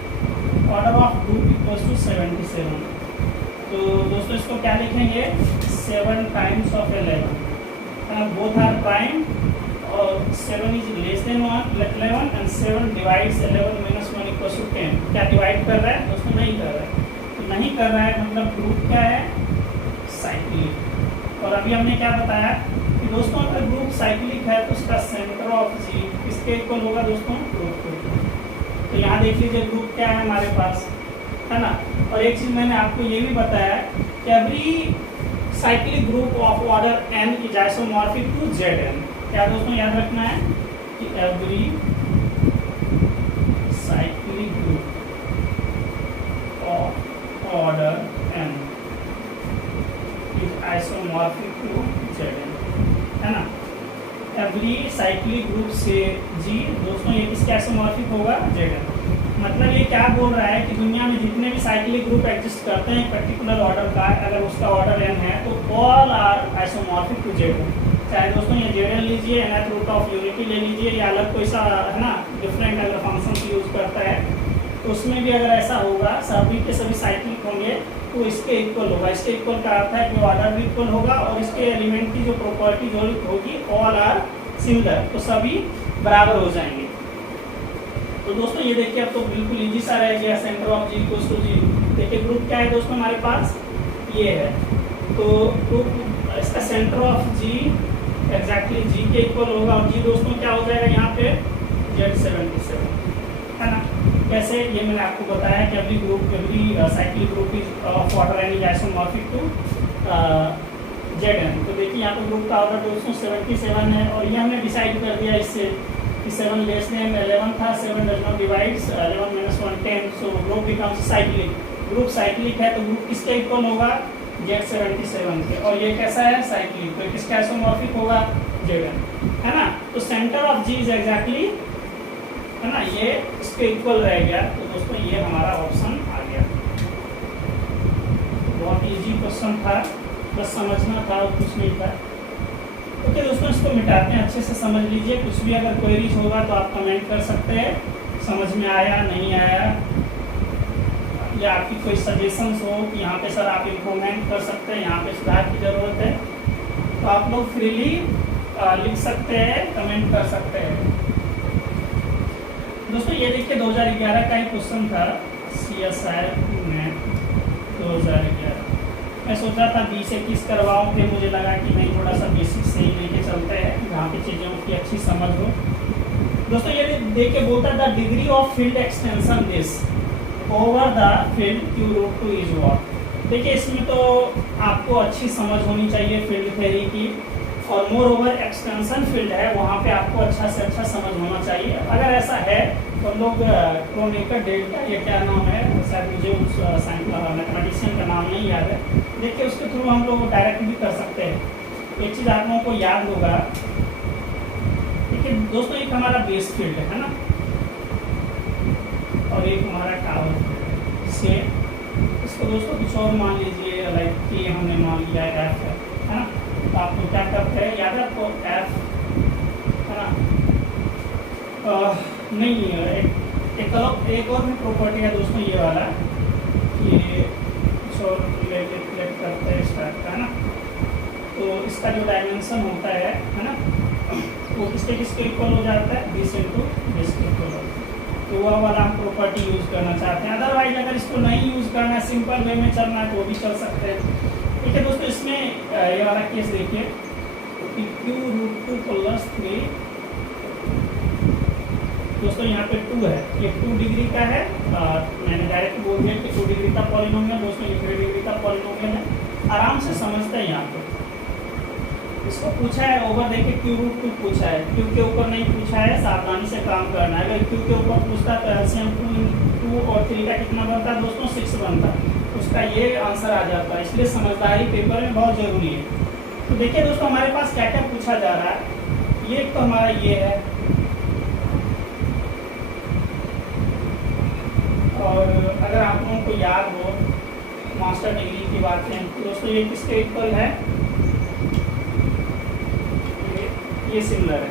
Order of group equals to 77। तो दोस्तों, इसको क्या लिखेंगे, 7 times of 11, both are prime, और 7 is less than 11 and 7 divides 11 minus 1 equals to 10। क्या डिवाइड कर रहा है दोस्तों, नहीं कर रहा है। तो नहीं कर रहा है मतलब ग्रुप क्या है, साइक्लिक। और अभी हमने क्या बताया कि दोस्तों, अगर ग्रुप साइक्लिक है तो उसका सेंटर ऑफ जी किसके इक्वल होगा दोस्तों, ग्रुप को। तो यहाँ देख लीजिए, ग्रुप क्या है हमारे पास, है ना। और एक चीज मैंने आपको ये भी बताया कि every cyclic group of order n is isomorphic to Zn। क्या दोस्तों याद रखना है कि every cyclic group of order n is isomorphic to Zn, है ना। एवरी साइक्लिक ग्रुप से जी दोस्तों, ये किसके आइसोमॉर्फिक होगा, Zn। मतलब ये क्या बोल रहा है कि दुनिया में जितने भी साइक्लिक ग्रुप एग्जिस्ट करते हैं पर्टिकुलर ऑर्डर का, अगर उसका ऑर्डर n है तो all are isomorphic to Zn। चाहे दोस्तों ये Zn लीजिए, nth रूट ऑफ यूनिटी ले लीजिए, या अलग कोई सा, है ना, डिफरेंट अगर फंक्शन यूज करता है, तो उसमें भी अगर ऐसा होगा, सभी के सभी साइक्लिक होंगे तो इसके इक्वल होगा। इसके इक्वल का अर्थ है कि ऑर्डर भी इक्वल होगा, और इसके एलिमेंट की जो प्रॉपर्टी जो होगी, ऑल आर सिमिलर, तो सभी बराबर हो जाएंगे। तो दोस्तों, ये देखिए, अब तो बिल्कुल इजी सा रह गया, center of G equals to G. देखिए, ग्रुप क्या है दोस्तों हमारे पास, ये है। तो ग्रुप, इसका सेंटर ऑफ जी एग्जैक्टली जी के इक्वल होगा, और जी दोस्तों क्या हो जाएगा यहाँ पे, Z77, है ना। कैसे, ये मैंने आपको बताया कि every group, every cyclic group is of order n is isomorphic to Zn। तो देखिए, यहाँ पे ग्रुप का ऑर्डर दोस्तों 77 है, और ये हमने डिसाइड कर दिया इससे कि 7 लेस देन 11 था, 7 does not divides 11 minus 1 10, so group becomes cyclic. Group cyclic है तो ग्रुप किसके इक्वल होगा, Z77 के। और ये कैसा है, साइक्लिक, तो किसका आइसोमॉर्फिक होगा, Zn, है ना। तो center of G is exactly, है ना, ये इसके इक्वल रह गया। तो दोस्तों, ये हमारा ऑप्शन आ गया। बहुत इजी क्वेश्चन था, बस समझना था और कुछ नहीं था। ओके दोस्तों, इसको मिटाते हैं, अच्छे से समझ लीजिए। कुछ भी अगर क्वेरीज होगा तो आप कमेंट कर सकते हैं, समझ में आया नहीं आया, या आपकी कोई सजेशंस हो कि यहाँ पे सर आप इम्प्रूवमेंट कर सकते हैं, यहाँ पे सुधार की ज़रूरत है, तो आप लोग फ्रीली लिख सकते हैं, कमेंट कर सकते हैं। दोस्तों, ये देखिए 2011 का ही क्वेश्चन था, CSIR में 2011। मैं सोचा था 20-21 करवाऊँ, फिर मुझे लगा कि नहीं, थोड़ा सा बेसिक से ही लेके चलते हैं, जहाँ पे चीज़ों की अच्छी समझ हो। दोस्तों, ये देखिए, बोलता the degree of field extension this over the field Q root 2 is what. देखिए, इसमें तो आपको अच्छी समझ होनी चाहिए फील्ड थ्योरी की, और मोर ओवर एक्सटेंशन फील्ड है, वहाँ पे आपको अच्छा से अच्छा समझ होना चाहिए। अगर ऐसा है तो लोग क्रोनेकर डेल्टा, ये क्या नाम है, शायद मुझे उस मैथमेटिशियन का नाम नहीं याद है, देखिए उसके थ्रू हम लोग डायरेक्ट भी कर सकते हैं। एक चीज़ आप लोगों को याद होगा, देखिए दोस्तों, एक हमारा बेस फील्ड है ना, और एक हमारा टावर फील्ड से, इसको दोस्तों कुछ और मान लीजिए, लाइक कि हमने मान लिया F है ना। तो आपको क्या करते हैं, याद है आपको, F, है ना। नहीं, एक और भी प्रॉपर्टी है दोस्तों, ये वाला, ये इसका जो डायमेंशन होता है ना, वो किसके किसके इक्वल हो जाता है, दिस इंटू दिस के इक्वल होता है। तो वह वाला हम प्रॉपर्टी यूज करना चाहते हैं। अदरवाइज अगर इसको नहीं यूज करना है, सिंपल वे में चलना है तो वो भी चल सकते हैं। ठीक है दोस्तों, इसमें ये वाला केस देखिए, q√2 + 3 दोस्तों यहाँ पे 2 है, ये 2 डिग्री का है। मैंने डायरेक्ट बोल दिया कि 2 डिग्री का पॉलिनोमियल दोस्तों, ये 3 डिग्री का पॉलिनोमियल है। आराम से समझते हैं। यहाँ पे इसको पूछा है ओवर देखिए q√2 पूछा है, q के ऊपर नहीं पूछा है, सावधानी से काम करना है। अगर q के ऊपर पूछता तो एलसीएम 2 और 3 का कितना बनता है दोस्तों, 6 बनता है, उसका ये आंसर आ जाता है। इसलिए समझदारी पेपर में बहुत जरूरी है। तो देखिए दोस्तों, हमारे पास क्या क्या पूछा जा रहा है। ये तो हमारा ये है, और अगर आप लोगों को याद हो मास्टर डिग्री की बातें दोस्तों, ये किसके इक्वल है, ये सिमिलर है।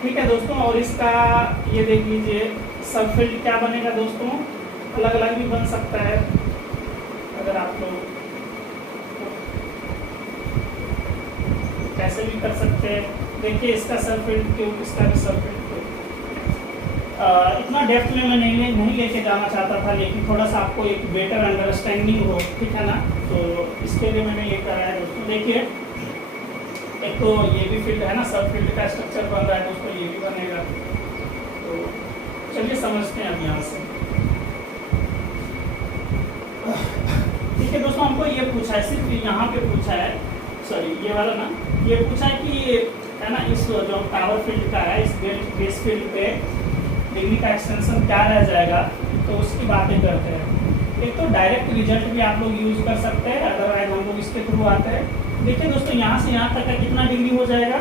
ठीक है दोस्तों, और इसका ये देख लीजिए सबफील्ड क्या बनेगा दोस्तों, अलग अलग भी बन सकता है। अगर आप लोग कैसे भी कर सकते हैं, देखिए इसका सबफील्ड क्यों, इसका भी सबफील्ड क्यों। इतना डेप्थ में मैं नहीं लेके जाना चाहता था, लेकिन थोड़ा सा आपको एक बेटर अंडरस्टैंडिंग हो, ठीक है ना, तो इसके लिए मैंने ये करा है दोस्तों। देखिए एक तो ये भी फील्ड है ना, सब फील्ड का स्ट्रक्चर बन रहा है दोस्तों, ये भी बनेगा। तो चलिए समझते हैं अब यहाँ से। ठीक है दोस्तों, हमको ये पूछा है, सिर्फ यहाँ पे पूछा है, सॉरी ये वाला ना, ये पूछा है कि है ना, इस जो टावर फील्ड का है, इस बेस फील्ड पे डिग्री का एक्सटेंशन क्या रह जाएगा, तो उसकी बातें करते हैं। एक तो डायरेक्ट रिजल्ट भी आप लोग यूज कर सकते हैं, अदरवाइज हम लोग इसके थ्रू आते हैं। देखिए दोस्तों, यहाँ से यहाँ तक का कितना डिग्री हो जाएगा,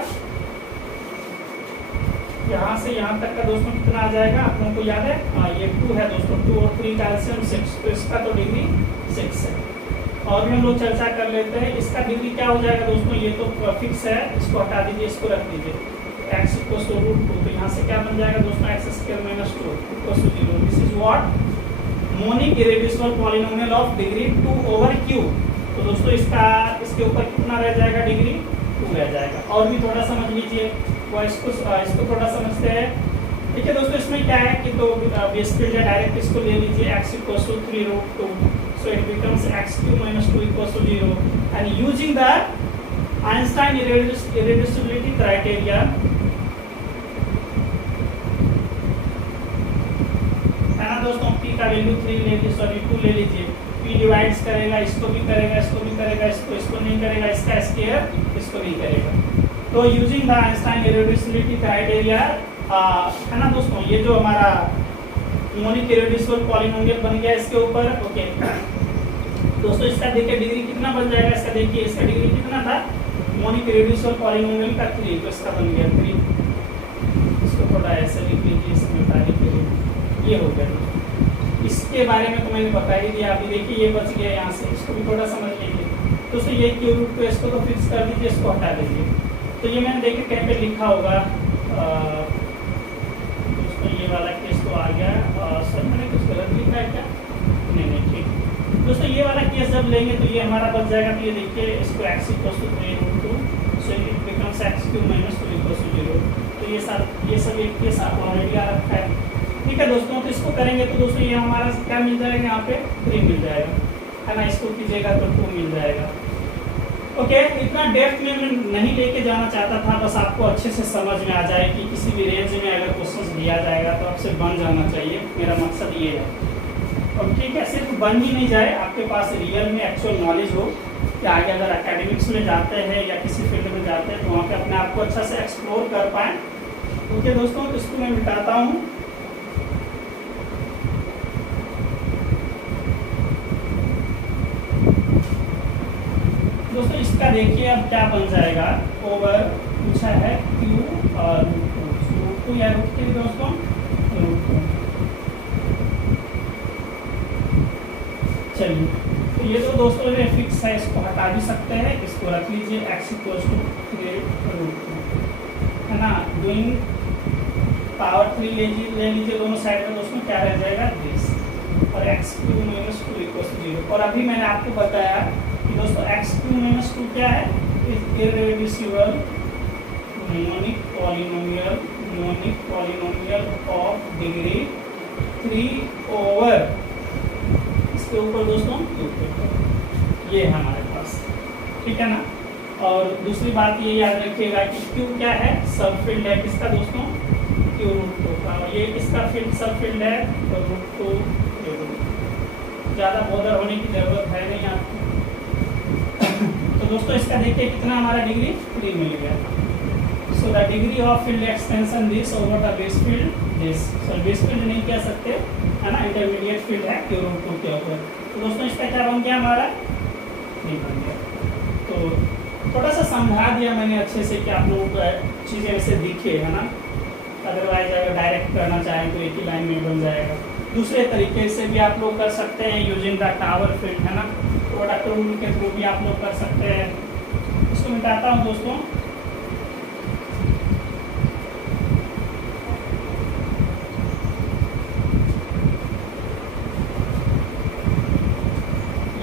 यहाँ से यहाँ तक का दोस्तों कितना आ जाएगा, आप लोगों को याद है, हाँ ये 2 है दोस्तों, 2 और 3 का एलसीएम 6, तो इसका तो डिग्री 6 है। और भी हम लोग चर्चा कर लेते हैं, इसका डिग्री क्या हो जाएगा दोस्तों, ये तो फिक्स है, इसको हटा दीजिए, इसको रख दीजिए, x = √2, तो यहाँ से क्या बन जाएगा दोस्तों, x² - 2 = 0। This is what, monic irreducible polynomial of degree 2/q। तो दोस्तों इसके ऊपर कितना रह जाएगा, डिग्री 2 रह जाएगा। और भी थोड़ा समझ लीजिए, वो इसको थोड़ा समझते हैं। ठीक है दोस्तों, इसमें क्या है कि तो बेस फील्ड है, डायरेक्ट इसको ले लीजिए, x = 3√2, so it becomes x³ - 2 = 0, and using the Einstein irreducibility criteria, है ना दोस्तों, p का वैल्यू 3 ले लीजिए, सॉरी 2 ले लीजिए, p डिवाइड्स करेगा, इसको भी करेगा, इसको भी करेगा, इसको नहीं करेगा, इसका स्क्वायर इसको नहीं करेगा। तो using the Einstein irreducibility criteria, है ना दोस्तों, ये जो हमारा मोनिक इरेड्यूसिबल पॉलिनोमियल बन गया इसके ऊपर। ओके दोस्तों, इसका देखिए डिग्री कितना बन जाएगा, इसका देखिए, इसका डिग्री कितना था, मोनिक इरेड्यूसिबल पॉलिनोमियल का 3, तो इसका बन गया 3। इसको थोड़ा ऐसे लिख लीजिए, इसमें बताने के लिए ये हो गया। इसके बारे में तो मैंने बता ही दिया। अभी देखिए ये बच गया यहाँ से, इसको भी थोड़ा समझ लीजिए दोस्तों। ये q√2 इसको तो फिक्स कर दीजिए, इसको हटा दीजिए। तो ये मैंने देखिए कहीं पे लिखा होगा दोस्तों, ये वाला केस तो आ गया। सर मैंने कुछ गलत लिखा है क्या, नहीं ठीक दोस्तों। ये वाला केस जब लेंगे तो ये हमारा बच जाएगा। तो ये देखिए, इसको x = 3√2, so it becomes x³ - 2 = 0। तो ये सब एक केस ऑलरेडी आ रखा है। ठीक है दोस्तों, तो इसको करेंगे तो दोस्तों ये हमारा क्या मिल जाएगा, यहाँ पे 3 मिल जाएगा, है ना। इसको कीजिएगा तो 2 मिल जाएगा। ओके, इतना डेप्थ में मैं नहीं लेके जाना चाहता था, बस आपको अच्छे से समझ में आ जाए कि किसी भी रेंज में अगर क्वेश्चन दिया जाएगा तो आपसे बन जाना चाहिए, मेरा मकसद ये है। और ठीक है, सिर्फ बन ही नहीं जाए, आपके पास रियल में एक्चुअल नॉलेज हो कि आगे अगर एकेडमिक्स में जाते हैं या किसी फील्ड में जाते हैं तो वहाँ पे अपने आप को अच्छा से एक्सप्लोर कर पाएँ। ओके दोस्तों, तो इसको मैं मिटाता हूँ। दोस्तों इसका देखिए अब क्या बन जाएगा, ओवर पूछा है q और √2 या √3 दोस्तों, √2। चलिए, तो ये तो दोस्तों ये फिक्स है, इसको हटा भी सकते हैं, इसको रख लीजिए, x = 3√2, है ना। डूइंग पावर 3 ले लीजिए दोनों साइड में दोस्तों, क्या रह जाएगा 20, और x³ - 2 = 0। और अभी मैंने आपको बताया कि दोस्तों x³ - 2 क्या है, irreducible monic polynomial of degree 3 over, इसके ऊपर दोस्तों ये है हमारे पास, ठीक है ना। और दूसरी बात ये याद रखिएगा कि क्यू क्या है, सब फील्ड है किसका दोस्तों, क्यू रूट 2 का। और ये किसका फील्ड, सब फील्ड है तो रूट 2, ज़्यादा बॉदर होने की जरूरत है नहीं आपको। तो दोस्तों इसका देखिए कितना हमारा डिग्री 3 मिल गया। So the degree of field extension this over the base field this, so base field नहीं कह सकते है ना, इंटरमीडिएट फील्ड है क्यू रूट 2 के ऊपर। तो दोस्तों इसका क्या बन गया हमारा 3 बन गया। तो थोड़ा सा समझा दिया मैंने अच्छे से कि आप लोगों को चीज़ें ऐसे दिखे, है ना। अदरवाइज अगर डायरेक्ट करना चाहें तो एक ही लाइन में बन जाएगा। दूसरे तरीके से भी आप लोग कर सकते हैं यूजिंग द टावर फील्ड, है ना, प्रोडक्ट रूल के थ्रू भी आप लोग कर सकते हैं। इसको मिटाता हूँ दोस्तों।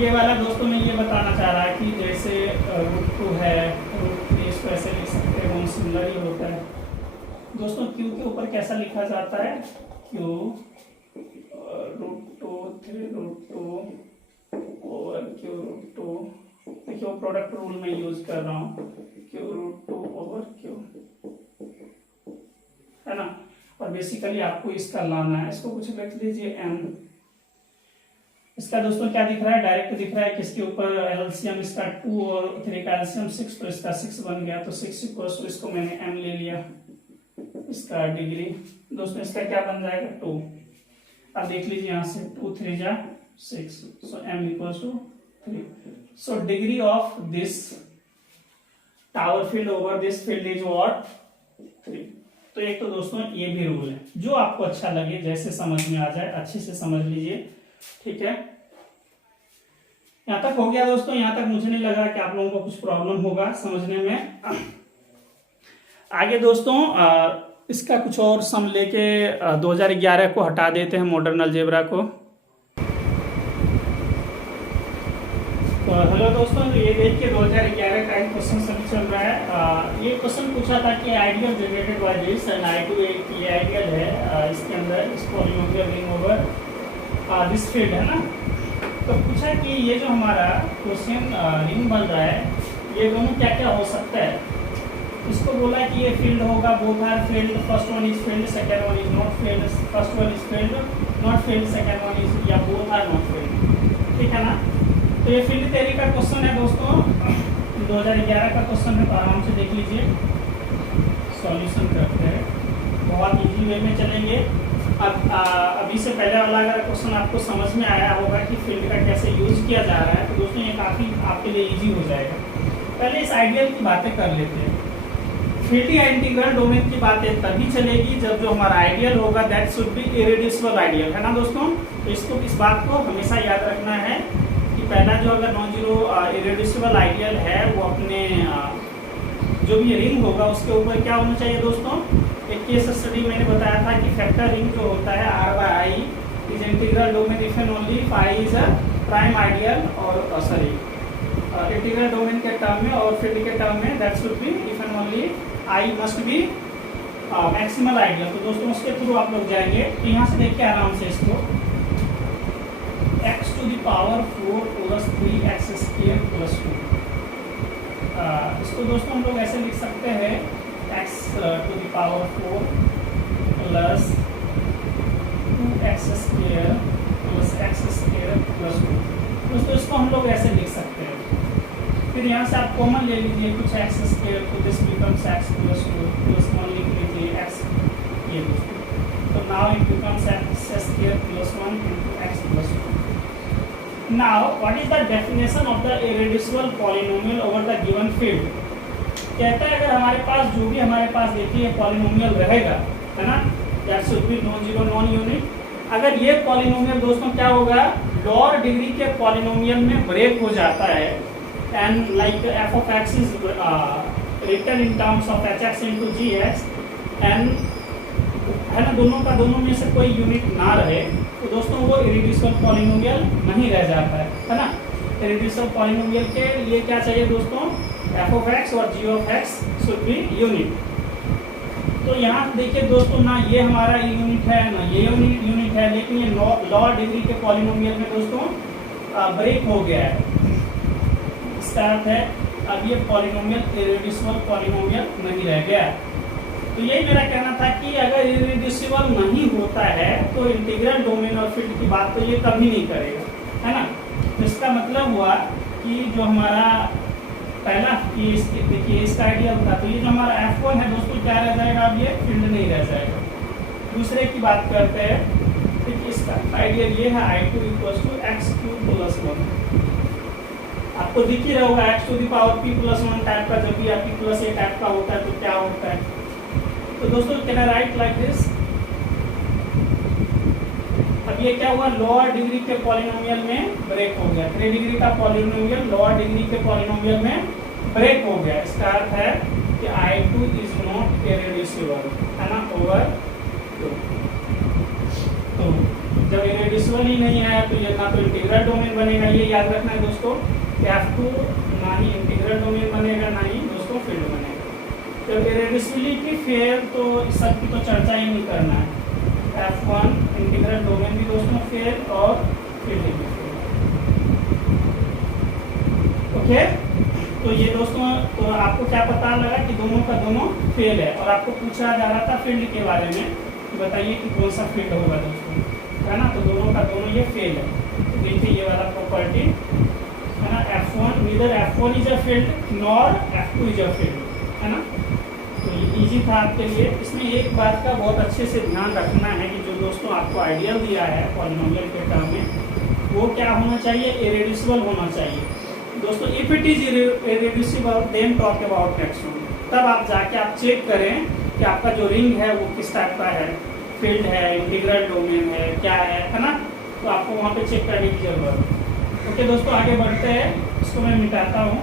ये वाला दोस्तों मैं ये बताना चाह रहा है कि जैसे रूट 2 है, रूट 3 इसको ऐसे लिख सकते हैं, बहुत सिमिलर ही होता है दोस्तों। क्यू के ऊपर कैसा लिखा जाता है, क्यू रूट 2 3 रूट 2 ओवर क्यू रूट 2। देखिए वो प्रोडक्ट रूल में यूज कर रहा हूँ, क्यू रूट 2 ओवर क्यू, है ना। और बेसिकली आपको इसका लाना है, इसको कुछ लिख लीजिए एम। इसका दोस्तों क्या दिख रहा है, डायरेक्ट दिख रहा है किसके ऊपर, एलसीएम इसका 2 और 3 का एलसीएम 6, तो इसका 6 बन गया। तो 6 इक्वल्स टू इसको मैंने एम ले लिया, इसका डिग्री दोस्तों इसका क्या बन जाएगा 2। अब देख लीजिए यहाँ से 2 3 जा 6, so M equals to 3। So degree of this tower field over this field is what 3। तो एक तो दोस्तों ये भी रूल है, जो आपको अच्छा लगे, जैसे समझ में आ जाए अच्छे से समझ लीजिए, ठीक है। यहां तक हो गया दोस्तों। यहां तक मुझे नहीं लगा कि आप लोगों को कुछ प्रॉब्लम होगा समझने में। आगे दोस्तों इसका कुछ और सम लेके 2011 को हटा देते हैं, मॉडर्न अलजेब्रा को। तो हेलो दोस्तों, ये देखिए 2011 का एक क्वेश्चन सभी चल रहा है। ये क्वेश्चन पूछा था कि ideal generated by this and I2 ये आइडियल है, इसके अंदर इस polynomial ring over this field, है ना। तो पूछा कि ये जो हमारा क्वेश्चन रिंग बन रहा है, ये दोनों क्या क्या हो सकता है। इसको बोला कि ये फील्ड होगा, both are field, first one is field, second one is not field, first one is field not field, second one is या बोथ आर नॉट फील्ड, ठीक है ना। तो ये फील्ड थ्योरी का क्वेश्चन है दोस्तों, 2011 का क्वेश्चन है, तो आराम से देख लीजिए। सॉल्यूशन करते हैं, बहुत इजी वे में चलेंगे। अब अभी से पहले वाला अगर क्वेश्चन आपको समझ में आया होगा कि फील्ड का कैसे यूज किया जा रहा है, तो दोस्तों ये काफ़ी आपके लिए इजी हो जाएगा। पहले इस आइडियल की बातें कर लेते हैं। फील्ड या इंटीग्रल डोमेन की बातें तभी चलेगी जब जो हमारा आइडियल होगा that should B irreducible ideal, है ना दोस्तों। तो इसको इस बात को हमेशा याद रखना है कि पहला जो अगर नॉन जीरो इरेड्यूसिबल आइडियल है, वो अपने जो भी रिंग होगा उसके ऊपर क्या होना चाहिए दोस्तों। एक केस स्टडी मैंने बताया था कि फैक्टर रिंग जो होता है R/I is integral domain if and only phi is a prime ideal, और सॉरी इंटीग्रल डोमेन के टर्म में और फील्ड के टर्म में that should be if and only I must be maximal ideal. तो दोस्तों उसके थ्रू आप लोग जाएंगे। तो यहाँ से देखिए आराम से इसको x to the power 4 plus 3x square plus 2, इसको दोस्तों हम लोग ऐसे लिख सकते हैं x to the power 4 plus 2x square plus x square plus 2। दोस्तों इसको हम लोग ऐसे लिख सकते हैं। फिर यहाँ से आप कॉमन ले लीजिए कुछ x स्क्वायर, तो this becomes x plus 2 plus 1 लिख लीजिए x, ये दोस्तों। तो now it becomes x square plus 1 into x plus 2। Now what is the definition of the irreducible polynomial over the given field? कहता है अगर हमारे पास जो भी हमारे पास देखिए पॉलिनोमियल रहेगा, है ना, that should B non zero non unit. अगर ये पॉलिनोमियल दोस्तों क्या होगा, लोअर डिग्री के पॉलिनोमियल में ब्रेक हो जाता है, and like f of x is written in terms of hx into gx, and है ना, दोनों का दोनों में से कोई यूनिट ना रहे, तो दोस्तों वो इरेड्यूसिबल पॉलिनोमियल नहीं रह जाता है ना। इरेड्यूसिबल पॉलिनोमियल के लिए क्या चाहिए दोस्तों, एफ ऑफ एक्स और G of X should be unit. तो यहाँ देखिए दोस्तों, ना ये हमारा यूनिट है ना ये यूनिट है, लेकिन ये लोअर डिग्री के पॉलिनोमियल में दोस्तों ब्रेक हो गया है। इसका अर्थ है अब ये पॉलिनोमियल इरेड्यूसिबल पॉलिनोमियल नहीं रह गया। तो यही मेरा कहना था कि अगर इरेड्यूसिबल नहीं होता है तो इंटीग्रल डोमेन और फील्ड की बात तो ये कभी नहीं करेगा, है ना। तो इसका मतलब हुआ कि जो हमारा पहला देखिए इसका आइडिया था, तो ये जो हमारा F1 है दोस्तों क्या रह जाएगा, अब ये फील्ड नहीं रह जाएगा। दूसरे की बात करते हैं, देखिए इसका आइडिया ये है I2 = x³ + 1। आपको दिख ही रहा होगा x⁴ + 1 टाइप का, जब भी आपकी प्लस ए टाइप का होता है तो क्या होता है। तो दोस्तों can I right like this. अब ये क्या हुआ, लोअर डिग्री के पॉलिनोमियल में ब्रेक हो गया। 3 डिग्री का पॉलिनोमियल लोअर डिग्री के पॉलिनोमियल में ब्रेक हो गया। इसका अर्थ है कि I2 इज नॉट इरेड्यूसिबल, है ना, ओवर 2। तो जब इरेड्यूसिबल ही नहीं है तो ये ना तो इंटीग्रल डोमेन बनेगा, ये याद रखना है दोस्तों। F2 ना ही इंटीग्रल डोमेन बनेगा, ना ही दोस्तों फील्ड बनेगा। जब इरेड्यूसिबिलिटी फेल तो इस सब की तो चर्चा ही नहीं करना है। F1 इंटीग्रल डोमेन भी दोस्तों फेल और फील्ड भी फेल। ओके, तो ये दोस्तों, तो आपको क्या पता लगा कि दोनों का दोनों फेल है। और आपको पूछा जा रहा था फील्ड के बारे में, तो बताइए कि कौन सा फील्ड होगा दोस्तों, है ना। तो दोनों का दोनों ये फेल है। तो देखिए ये वाला प्रॉपर्टी है ना, F1 neither F1 is a field nor F2 is a field, है ना। तो ये इजी था आपके लिए। इसमें एक बात का बहुत अच्छे से ध्यान रखना है कि जो दोस्तों आपको आइडियल दिया है पॉलिनोमियल के टर्म में, वो क्या होना चाहिए, इरेड्यूसिबल होना चाहिए दोस्तों। If it is irreducible then talk about next one. तब आप जाके आप चेक करें कि आपका जो रिंग है वो किस टाइप का है, फील्ड है, इंटीग्रल डोमेन है, क्या है ना। तो आपको वहाँ पे चेक करने की जरूरत है। ओके दोस्तों, आगे बढ़ते हैं। इसको मैं मिटाता हूँ।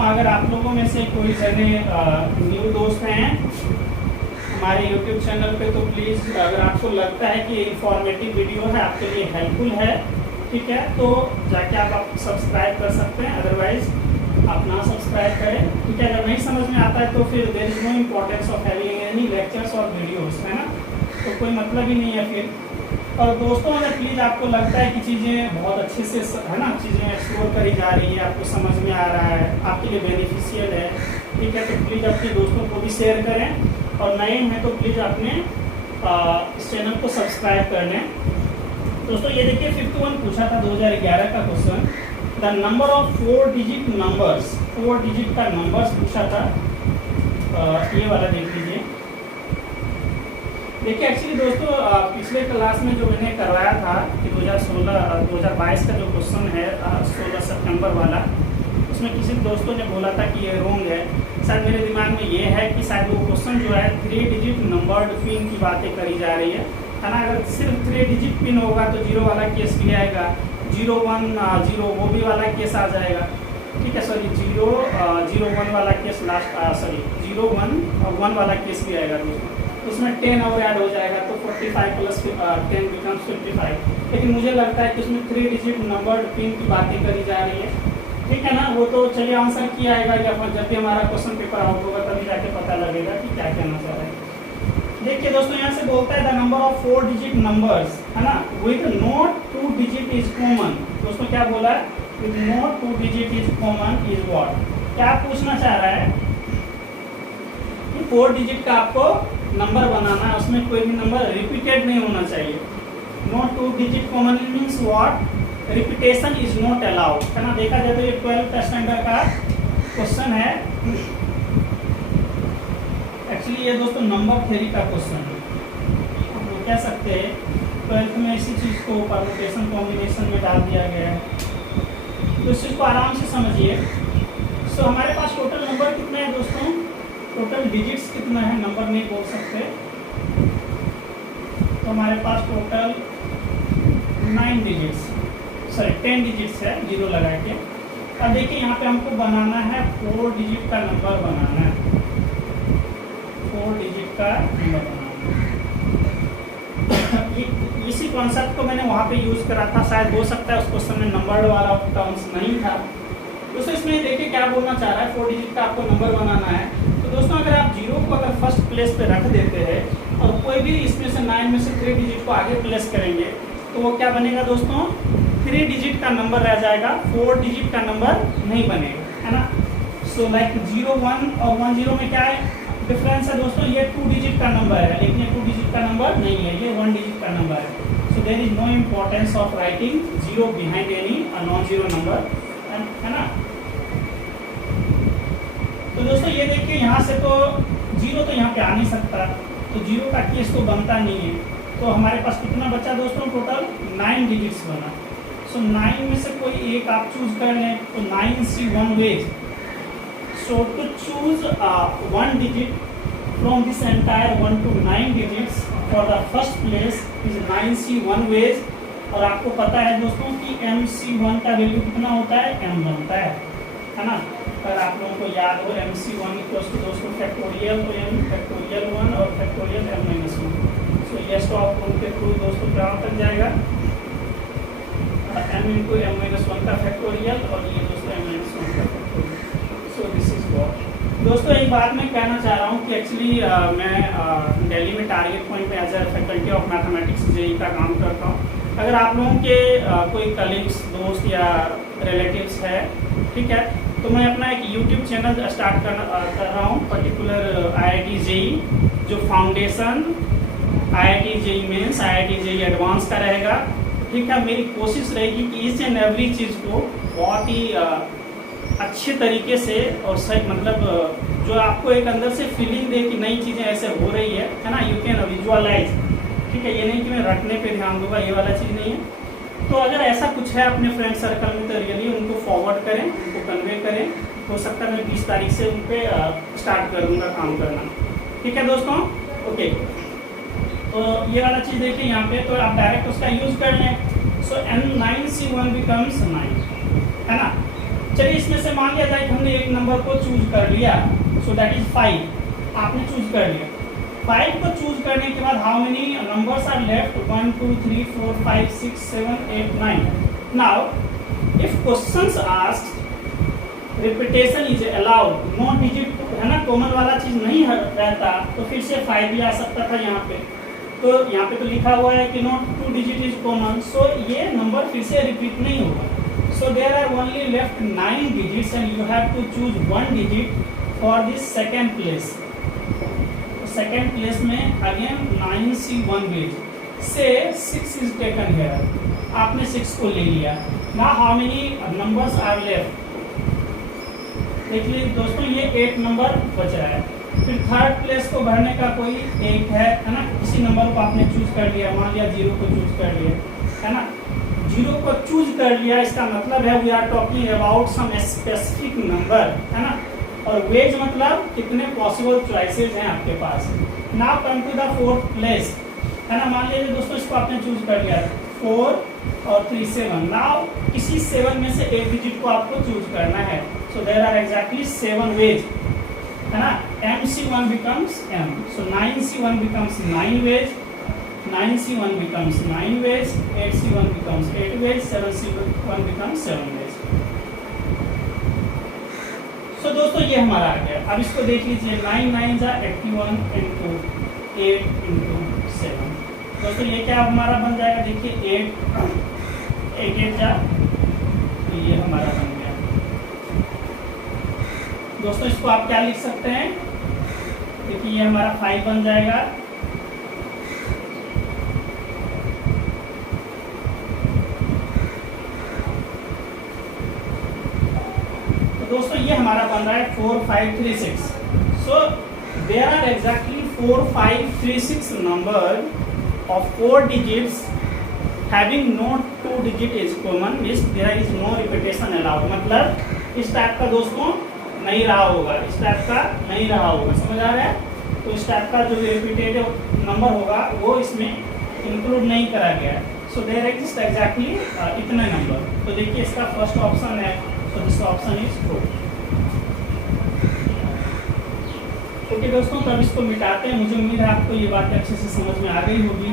अगर आप लोगों में से कोई जने न्यू दोस्त हैं हमारे YouTube चैनल पे, तो प्लीज़ अगर आपको लगता है कि इंफॉर्मेटिव वीडियो है, आपके लिए हेल्पफुल है, ठीक है, तो जाके आप सब्सक्राइब कर सकते हैं। अदरवाइज आप ना सब्सक्राइब करें, ठीक है। अगर नहीं समझ में आता है तो फिर there is no importance of having any lectures और वीडियोस, है ना। तो कोई मतलब ही नहीं है फिर। और दोस्तों अगर प्लीज़ आपको लगता है कि चीज़ें बहुत अच्छे से, है ना, चीज़ें एक्सप्लोर करी जा रही है, आपको समझ में आ रहा है, आपके लिए बेनिफिशियल है, ठीक है, तो प्लीज़ अपने दोस्तों को भी शेयर करें। और नए हैं तो प्लीज़ अपने इस चैनल को सब्सक्राइब कर लें। दोस्तों ये देखिए 51 पूछा था 2011 का question. The number of 4 digit numbers, 4 digit का नंबर्स पूछा था। ये वाला देख लीजिए। देखिए एक्चुअली दोस्तों पिछले क्लास में जो मैंने करवाया था कि 2022 का जो क्वेश्चन है 16 सितंबर वाला, उसमें किसी दोस्तों ने बोला था कि ये रॉन्ग है। शायद मेरे दिमाग में ये है कि शायद वो क्वेश्चन जो है 3 डिजिट नंबर्ड पिन की बातें करी जा रही है ना। अगर सिर्फ 3 डिजिट पिन होगा तो 0 वाला केस भी आएगा, 0 1 0 वो भी वाला केस आ जाएगा, ठीक है। सॉरी 0 0 1 वाला केस लास्ट, सॉरी 0 1 1 वाला केस भी आएगा दोस्तों। उसमें 10 और ऐड हो जाएगा तो 45 + 10 becomes 55। लेकिन मुझे लगता है कि उसमें 3 डिजिट नंबर्ड पिन की बातें करी जा रही है, ठीक है ना। वो तो चलिए आंसर किया आएगा कि अपन जब भी हमारा क्वेश्चन पेपर आउट होगा तभी जाके पता लगेगा कि क्या कहना चाह रहे हैं। देखिए दोस्तों यहाँ से बोलता है the number of 4 digit numbers, है ना, with not 2 digit is common. दोस्तों क्या बोला है, with not 2 digit is common is what. क्या पूछना चाह रहा है कि 4 डिजिट का आपको नंबर बनाना है, उसमें कोई भी नंबर रिपीटेड नहीं होना चाहिए। Not 2 digit common means what, repetition is not allowed, है ना। देखा जाए तो ये 12th स्टैंडर्ड का क्वेश्चन है। एक्चुअली ये दोस्तों नंबर थ्योरी का क्वेश्चन है। हम लोग कह सकते हैं 12th में इसी चीज़ को परम्यूटेशन कॉम्बिनेशन में डाल दिया गया है, तो इस चीज़ को आराम से समझिए। सो हमारे पास टोटल नंबर कितने हैं दोस्तों, टोटल डिजिट्स कितना है, नंबर नहीं बोल सकते। तो हमारे पास टोटल 9 डिजिट्स, सॉरी 10 डिजिट्स है 0 लगा के। अब देखिए यहाँ पे हमको बनाना है 4 डिजिट का नंबर बनाना है, कॉन्सेप्ट को मैंने वहाँ पे यूज करा था, शायद हो सकता है उस क्वेश्चन में नंबर वाला टर्म्स नहीं था। दोस्तों इसमें देखिए क्या बोलना चाह रहा है, 4 डिजिट का आपको नंबर बनाना है। तो दोस्तों अगर आप 0 को अगर फर्स्ट प्लेस पे रख देते हैं और कोई भी इसमें से 9 में से 3 डिजिट को आगे प्लेस करेंगे तो वो क्या बनेगा दोस्तों, 3 डिजिट का नंबर रह जाएगा, 4 डिजिट का नंबर नहीं बनेगा, है ना। सो लाइक 0 1 और 1 0 में क्या है डिफरेंस है दोस्तों, ये 2 डिजिट का नंबर है लेकिन ये 2 डिजिट का नंबर नहीं है, ये 1 डिजिट का नंबर है। So there is no importance of writing 0 behind any non zero number, है ना। तो दोस्तों ये देखिए यहाँ से तो 0 तो यहाँ पे आ नहीं सकता, तो 0 का केस तो बनता नहीं है। तो हमारे पास कितना बचा दोस्तों, टोटल 9 डिजिट्स बना। सो 9 में से कोई एक आप चूज कर लें, तो 9C 1 ways. So to choose one digit from this entire 1 to 9 digits for the first place is 9C 1 ways। और आपको पता है दोस्तों कि MC1 का वैल्यू कितना होता है, m बनता है ना। अगर आप लोगों को याद हो MC1 इक्वल्स टू दोस्तों फैक्टोरियल, तो m फैक्टोरियल 1 और factorial m minus 1। So yes तो आप उनके थ्रू दोस्तों क्या तक जाएगा, m इंटू m माइनस 1 का फैक्टोरियल और ये दोस्तों m माइनस 1 का factorial. So this is what दोस्तों एक बात मैं कहना चाह रहा हूँ कि एक्चुअली मैं दिल्ली में टारगेट पॉइंट पे as a faculty of mathematics JEE का काम करता हूँ। अगर आप लोगों के कोई कलीग्स दोस्त या रिलेटिव्स है, ठीक है, तो मैं अपना एक यूट्यूब चैनल स्टार्ट कर रहा हूँ पर्टिकुलर IIT जेई, जो foundation IIT JEE mains IIT JEE advance का रहेगा, ठीक है। मेरी कोशिश रहेगी कि ईच एंड एवरी चीज़ को बहुत ही अच्छे तरीके से और सही मतलब जो आपको एक अंदर से फीलिंग दे कि नई चीज़ें ऐसे हो रही है ना, यू कैन विजुअलाइज, ठीक है। ये नहीं कि मैं रटने पे ध्यान दूंगा, ये वाला चीज़ नहीं है। तो अगर ऐसा कुछ है अपने फ्रेंड सर्कल में तो रियली उनको फॉरवर्ड करें, उनको कन्वे करें। हो सकता है मैं 20 तारीख से उन पर स्टार्ट कर दूँगा काम करना, ठीक है दोस्तों। ओके, तो ये वाला चीज़ देखिए यहाँ पे, तो आप डायरेक्ट उसका यूज कर लें। सो M9C 1 बिकम्स 9, है ना। चलिए इसमें से मान लिया जाए कि हमने एक नंबर को चूज कर लिया, सो दैट इज 5, आपने चूज कर लिया। 5 को चूज करने के बाद how many numbers are left, 1 2 3 4 5 6 7 8 9। Now if questions asked repetition is allowed, no digit है ना, कॉमन वाला चीज नहीं रहता, तो फिर से 5 भी आ सकता था यहाँ पे। तो यहाँ पे तो लिखा हुआ है कि नॉट 2 डिजिट इज कॉमन, सो ये नंबर फिर से रिपीट नहीं होगा। So there are only left 9 digits and you have to choose 1 digit for this second place. Second place में again 9C 1 ways. Say 6 is taken here. आपने 6 को ले लिया। Now how many numbers are left? देखिए दोस्तों ये 8 नंबर बच रहा है। फिर थर्ड प्लेस को भरने का कोई एक है ना, किसी नंबर को आपने चूज कर लिया, मान लिया 0 को चूज कर लिया, है ना। 0 को चूज कर लिया, इसका मतलब है we are talking about some specific number, है ना। और वेज मतलब कितने पॉसिबल चॉइसेस हैं आपके पास। Now come to the fourth place, है ना। मान लीजिए दोस्तों इसको आपने चूज कर लिया 4 और 3 7। नाउ किसी 7 में से एक डिजिट को आपको चूज करना है। So there are exactly 7 ways, है ना। MC1 becomes M, so 9C1 becomes 9 ways, 9C1 becomes 9 ways, 8C1 becomes 8 ways, 7C1 becomes 7 ways। So दोस्तों ये हमारा आ गया। अब इसको देख लीजिए, 9 9 जा 81 into 8 into 7। दोस्तों ये क्या हमारा बन जाएगा, देखिए 8 8 जा, तो ये हमारा बन गया। दोस्तों इसको आप क्या लिख सकते हैं, देखिए ये हमारा 5 बन जाएगा। दोस्तों ये हमारा बन रहा है 4 5 3 6। So there are exactly 4 5 3 6 number of 4 digits having no 2 digit is common, means there is no repetition allowed. मतलब इस टाइप का दोस्तों नहीं रहा होगा, इस टाइप का नहीं रहा होगा, समझ आ रहा है। तो इस टाइप का जो रिपीटेटिव नंबर होगा वो इसमें इंक्लूड नहीं करा गया है। सो देयर एग्जिस्ट एग्जैक्टली इतने नंबर। तो देखिए इसका फर्स्ट ऑप्शन है, so this option is true। Okay दोस्तों, तो अब इसको मिटाते हैं। मुझे उम्मीद है आपको ये बात अच्छे से समझ में आ गई होगी।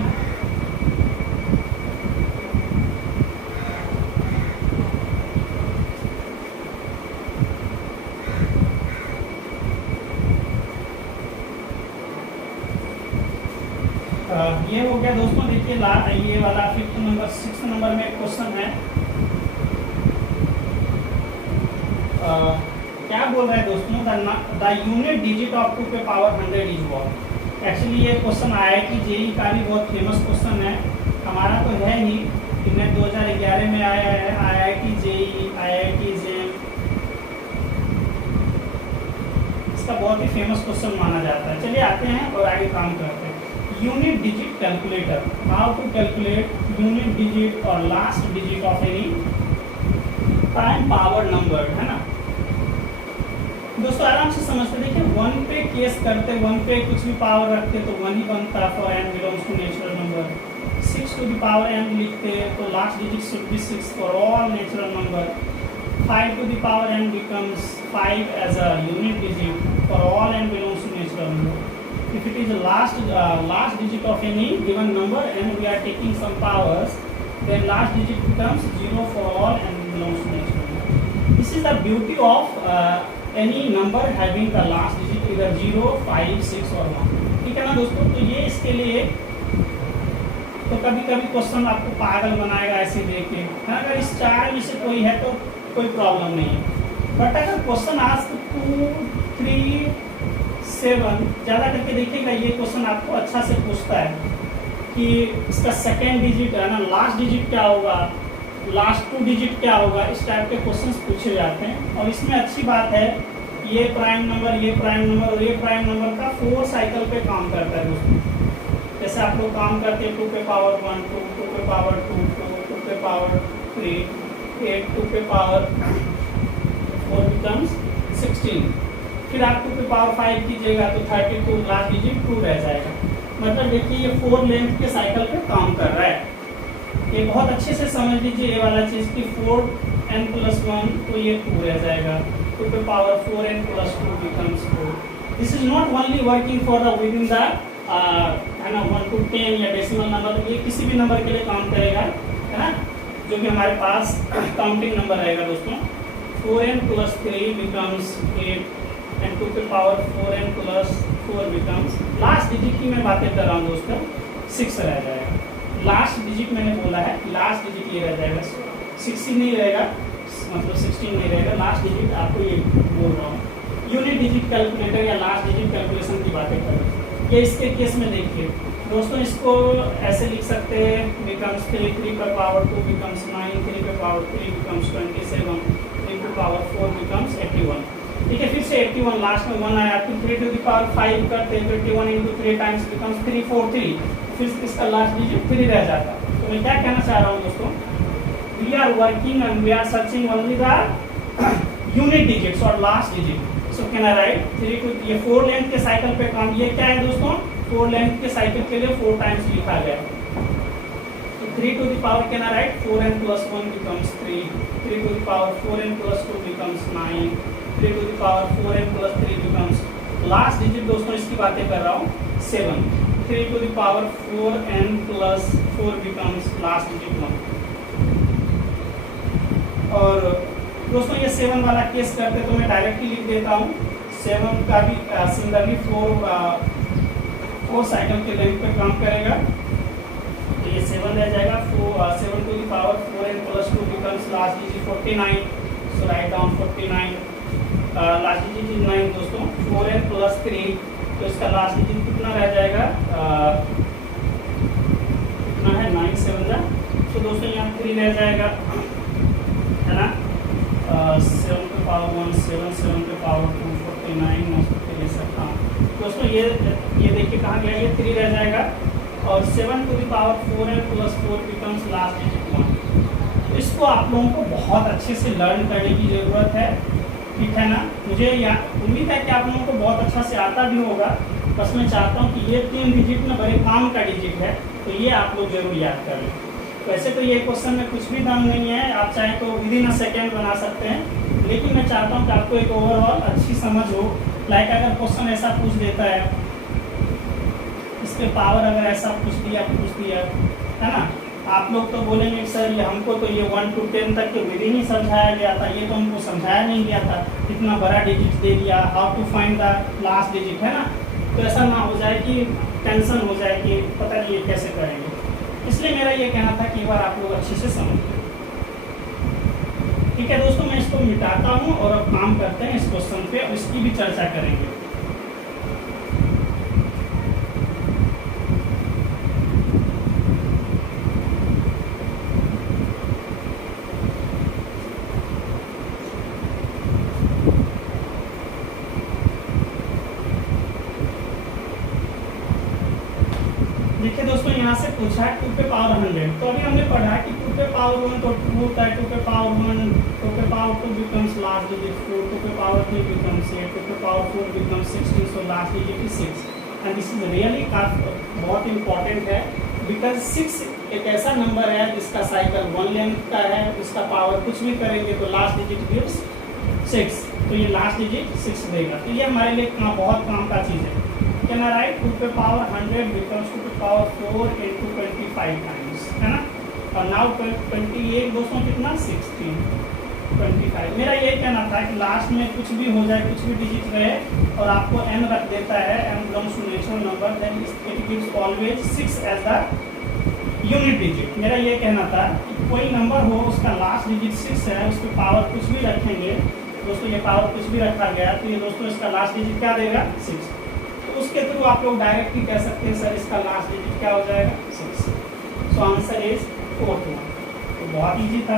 ये हो गया दोस्तों। देखिए ये वाला 6 नंबर में क्वेश्चन है। क्या बोल रहा है दोस्तों, द यूनिट डिजिट ऑफ 2 पे पावर 100 इज व्हाट। एक्चुअली ये क्वेश्चन IIT JEE का भी बहुत फेमस क्वेश्चन है, हमारा तो है ही, इन्हें 2011 में आया है। IIT JEE, IIT JEM, इसका बहुत ही फेमस क्वेश्चन माना जाता है। चलिए आते हैं और आगे काम करते हैं। Unit digit calculator, how to calculate unit digit और last digit of any prime power number, है ना दोस्तों। आराम से समझते, देखिए 1 पे केस करते, 1 पे कुछ भी पावर रखते तो 1 ही बनता for n belongs to natural number. 6 to the power n लिखते तो last digit should be 6 for all natural number. 5 to the power n becomes 5 as a unit digit for all n belongs to natural number. If it is the last digit of any given number and we are taking some powers, then last digit becomes 0 for all n belongs to natural number. This is the beauty of any number having the last digit either 0, 5, 6 और 1, ठीक है ना दोस्तों। तो ये इसके लिए, तो कभी कभी क्वेश्चन आपको पागल बनाएगा ऐसे देख के, अगर इस 4 में से कोई है तो कोई प्रॉब्लम नहीं है। बट अगर क्वेश्चन आज 2, 3, 7 ज़्यादा करके देखिएगा, ये क्वेश्चन आपको अच्छा से पूछता है कि इसका सेकेंड डिजिट है ना, लास्ट डिजिट क्या होगा, लास्ट 2 डिजिट क्या होगा, इस टाइप के क्वेश्चंस पूछे जाते हैं। और इसमें अच्छी बात है, ये प्राइम नंबर, ये प्राइम नंबर और ये प्राइम नंबर का 4 साइकिल पे काम करता है दोस्तों। जैसे आप लोग काम करते हैं 2 पे पावर 1, 2 पे पावर 2, 2 पे पावर 3, 8, 2 पे पावर 4 becomes 16। फिर आप 2 पे पावर 5 कीजिएगा तो 32, लास्ट डिजिट 2 रह जाएगा। मतलब देखिए ये 4 लेंथ के साइकिल पे काम कर रहा है। ये बहुत अच्छे से समझ लीजिए ये वाला चीज कि 4n+1 तो ये 2 रह जाएगा। 2 पे power 4n+2 becomes 4। This is not only working for the with in the है ना 1 to 10 या डेसिमल नंबर, ये किसी भी नंबर के लिए काम करेगा, है ना, जो कि हमारे पास काउंटिंग नंबर रहेगा दोस्तों। 4n+3 becomes 8 and 2 पे power 4n+4 becomes, last digit की मैं बातें कर रहा हूँ दोस्तों, 6 रह जाएगा। लास्ट डिजिट मैंने बोला है, लास्ट डिजिट ये रह जाएगा, 16 नहीं रहेगा, मतलब 16 नहीं रहेगा, लास्ट डिजिट आपको ये बोल रहा हूँ। यूनिट डिजिट कैलकुलेटर या लास्ट डिजिट कैलकुलेशन की बातें कर रहे हैं। ये इसके केस में देखिए दोस्तों, इसको ऐसे लिख सकते हैं, becomes 3, 3 पे पावर 2 becomes 9, 3 पे पावर 3 becomes 27, 3 पे पावर 4 becomes 81। ठीक है, फिर से 81 लास्ट में 1 आया, फिर 3 टू द पावर 5 करते हैं, 21 into 3 times becomes 343, फिर इसका लास्ट डिजिट 3 रह जाता। तो मैं क्या कहना चाह रहा हूँ दोस्तों, we are working and we are searching only the unit digits और last digit. So can I write 3 two, ये 4 लेंथ के साइकिल पे काम, ये क्या है दोस्तों, 4 लेंथ के साइकिल के लिए 4 टाइम्स लिखा गया। तो 3 to the power can I write 4n+1 becomes 3, 3 to the power 4n+2 becomes 9, 3 to the power 4n+3 becomes, last digit दोस्तों इसकी बातें कर रहा हूँ 7, 3 to the power 4n+4 becomes last digit 1। और दोस्तों ये 7 वाला केस करते तो मैं डायरेक्टली लिख देता हूँ। 7 का भी सिमिलरली 4 साइकिल के लेंथ पे काम करेगा, तो ये 7 रह जाएगा। 7 to the power 4n+2 becomes last digit 49, so write down 49, last digit is 9 दोस्तों। 4n+3 तो इसका लास्ट डिजिट कितना रह जाएगा, कितना है 9 7 जा, तो दोस्तों यहाँ 3 रह जाएगा, है ना। 7 पे पावर 1 7, 7 पे पावर 2 49, 9 ले सकता हूँ दोस्तों। ये देखिए कहाँ गया, ये 3 रह जाएगा और 7 to the power 4n+4 becomes last digit 1। तो इसको आप लोगों को बहुत अच्छे से लर्न करने की ज़रूरत है, ठीक है ना। मुझे उम्मीद है कि आप लोगों को बहुत अच्छा से आता भी होगा, बस मैं चाहता हूँ कि ये 3 डिजिट में बड़े काम का डिजिट है, तो ये आप लोग जरूर याद कर लें। वैसे तो ये क्वेश्चन में कुछ भी दम नहीं है, आप चाहे तो विदिन अ सेकेंड बना सकते हैं, लेकिन मैं चाहता हूँ कि आपको एक ओवरऑल अच्छी समझ हो। लाइक अगर क्वेश्चन ऐसा पूछ देता है, इसके पावर अगर ऐसा पूछ दिया, है ना, आप लोग तो बोलेंगे सर ये हमको तो ये 1 to 10 तक के विदिन ही समझाया गया था, ये तो हमको समझाया नहीं गया था, इतना बड़ा डिजिट दे दिया, how to find the last digit, है ना। तो ऐसा ना हो जाए कि टेंशन हो जाए कि पता नहीं ये कैसे करेंगे। इसलिए मेरा ये कहना था कि एक बार आप लोग अच्छे से समझें। ठीक है दोस्तों, मैं इसको मिटाता हूँ और अब काम करते हैं इस क्वेश्चन पे और इसकी भी चर्चा करेंगे। देखिए दोस्तों, यहाँ से पूछा है 2 पे पावर 100। तो अभी हमने पढ़ा कि 2 पे पावर 1 तो 2 होता है, 2 पे पावर 1, 2 पे पावर 2 becomes last digit 4, 2 पे पावर 3 becomes 8, 2 पे power 4 becomes 16, so last digit is 6। And this is really बहुत इंपॉर्टेंट है, बिकॉज 6 एक ऐसा नंबर है जिसका साइकिल 1 लेंथ का है, इसका पावर कुछ भी करेंगे तो लास्ट डिजिट गिव्स 6, तो ये लास्ट डिजिट 6 देगा। तो ये हमारे लिए बहुत काम का चीज़ है। कैन आई राइट 2 पे पावर 100 becomes 2 पे पावर 4 into 25 टाइम्स, है ना। और नाउ 28 दोस्तों कितना 16, 25। मेरा ये कहना था कि लास्ट में कुछ भी हो जाए, कुछ भी डिजिट रहे और आपको n रख देता है, n belongs to natural number, then it gives always 6 as the unit digit. मेरा ये कहना था कि कोई नंबर हो उसका लास्ट डिजिट 6 है, उसकी पावर कुछ भी रखेंगे दोस्तों, ये पावर कुछ भी रखा गया तो ये दोस्तों इसका लास्ट डिजिट क्या देगा 6। तो उसके थ्रू आप लोग डायरेक्टली कह सकते हैं सर इसका लास्ट डिजिट क्या हो जाएगा 6। सो आंसर इज 4 तो बहुत ईजी था,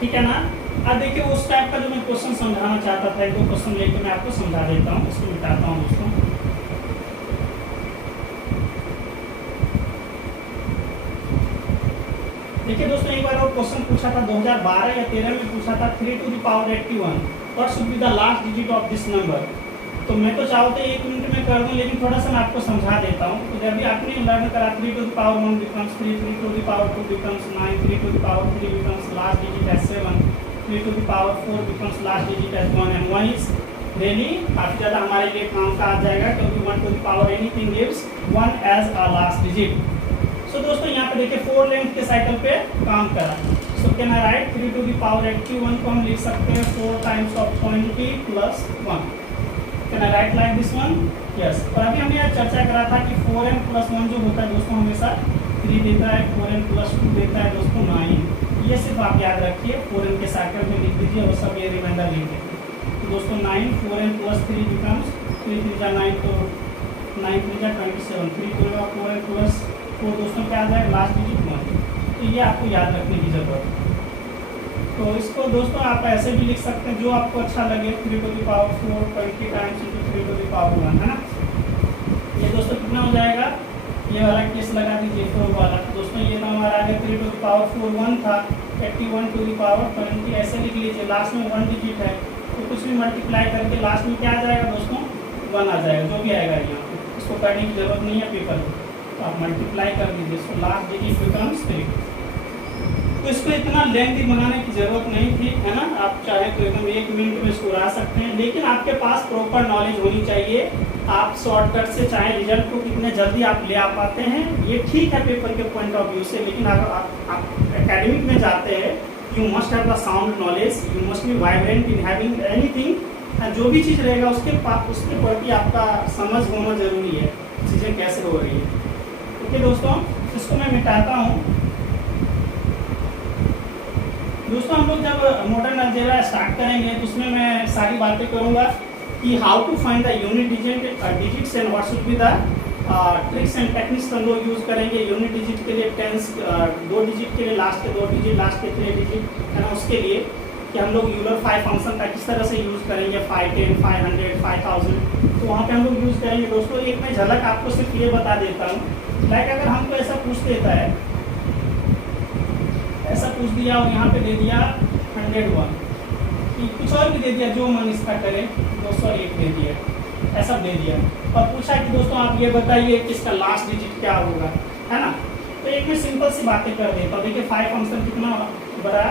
ठीक है ना। अब देखिए उस टाइप का जो मैं क्वेश्चन समझाना चाहता था, एक दो क्वेश्चन लेकर मैं आपको समझा देता हूँ, इसको मिटाता हूँ दोस्तों। देखिए दोस्तों, एक बार और क्वेश्चन पूछा था 2012 या 13 में पूछा था 3 to the power 81 what should be the last digit of this number. तो मैं तो चाहता हूँ 1 मिनट में कर दूं, लेकिन थोड़ा सा मैं आपको समझा देता हूँ। तो जब भी आपने लर्न करा 3 to the power 1 becomes 3, 3 to the power 2 becomes 9, 3 to the power 3 becomes last digit as 7, 3 to the power 4 becomes last digit as 1, and 1 is really काफ़ी ज़्यादा हमारे लिए काम का आ जाएगा, क्योंकि 1 to the power anything gives 1 as a last digit। सो दोस्तों यहाँ पे देखिए 4 लेंथ के साइकिल पे काम करा। सो can I write 3 to the power 81 को हम लिख सकते हैं 4 times of 20 plus 1। Can I right like this one? Yes. और अभी हमने यहाँ चर्चा करा था कि 4n plus 1 जो होता है दोस्तों हमेशा 3 देता है, 4n plus 2 देता है दोस्तों 9। ये सिर्फ आप याद रखिए, 4n के साइकिल में लिख दीजिए और सब ये रिमाइंडर लिख दीजिए। तो दोस्तों 9 4n plus 3 becomes 3 3 जा 9, तो 9 3 जा 27, 3 4 4n plus 4 दोस्तों क्या आ जाए लास्ट डिजिट 1। तो ये आपको याद रखने की जरूरत है। तो इसको दोस्तों आप ऐसे भी लिख सकते हैं जो आपको अच्छा लगे, 3 to the power 4 20 times into 3 to the power 1, है ना। ये दोस्तों कितना हो जाएगा, ये वाला केस लगा दीजिए 4 वाला। तो दोस्तों ये तो हमारा आगे 3 to the power 4 1 था, 81 to the power 20 ऐसे लिख लीजिए, लास्ट में 1 डिजिट है तो कुछ भी मल्टीप्लाई करके लास्ट में क्या आ जाएगा दोस्तों 1 आ जाएगा, जो भी आएगा यहाँ पे। इसको करने की जरूरत नहीं है पेपर में, तो आप मल्टीप्लाई कर दीजिए। So last digit becomes 3। तो इसको इतना लेंथी बनाने की जरूरत नहीं थी, है ना। आप चाहे तो एकदम 1 मिनट में इसको उड़ा सकते हैं, लेकिन आपके पास प्रॉपर नॉलेज होनी चाहिए। आप शॉर्टकट से चाहे रिजल्ट को कितने जल्दी आप ले आ पाते हैं ये ठीक है पेपर के पॉइंट ऑफ व्यू से, लेकिन अगर आप एकेडमिक में जाते हैं you must have the sound knowledge, you must be vibrant in having anything. जो भी चीज़ रहेगा उसके प्रति आपका समझ होना जरूरी है, चीज़ें कैसे हो रही है। ओके दोस्तों, इसको मैं मिटाता हूँ। दोस्तों हम लोग जब मॉडर्न अलजेब्रा स्टार्ट करेंगे तो उसमें मैं सारी बातें करूंगा कि how to find the unit digits and what should be the tricks and techniques हम लोग यूज करेंगे। यूनिट डिजिट के लिए टेंस 2 डिजिट के लिए लास्ट के 2 डिजिट, लास्ट के 3 डिजिट, है ना। उसके लिए कि हम लोग यूलर 5 फंक्शन का किस तरह से यूज़ करेंगे, 5 10 500 5000, तो वहाँ पे हम लोग यूज़ करेंगे। दोस्तों एक मैं झलक आपको सिर्फ ये बता देता हूँ, लाइक अगर हमको ऐसा पूछ देता है, ऐसा पूछ दिया और यहाँ पे दे दिया 101 कि कुछ और भी दे दिया जो मन इसका करे, 201 दे दिया, ऐसा दे दिया और पूछा कि दोस्तों आप ये बताइए कि इसका लास्ट डिजिट क्या होगा, है ना। तो एक मैं सिंपल सी बातें कर देता हूँ। देखिए 5 फंक्शन कितना बड़ा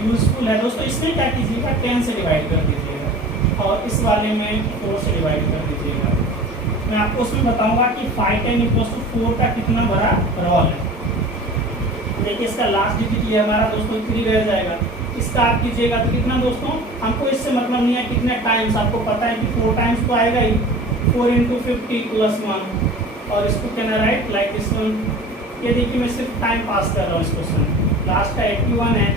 यूजफुल है दोस्तों। इसमें क्या कीजिएगा 10 से डिवाइड कर दीजिएगा और इस वाले में 4 से डिवाइड कर दीजिएगा। मैं आपको उसमें बताऊँगा कि 5 10 = 4 का कितना बड़ा रोल है। देखिए इसका लास्ट डिजिट ये हमारा दोस्तों 3 रह जाएगा, तो इसका आप कीजिएगा तो कितना दोस्तों, हमको इससे मतलब नहीं है कितने टाइम्स, आपको पता है कि 4 टाइम्स तो आएगा ही, 4 × 50 + 1, और इसको can I right like this one. ये देखिए मैं सिर्फ टाइम पास कर रहा हूँ इस क्वेश्चन। लास्ट का 81 है,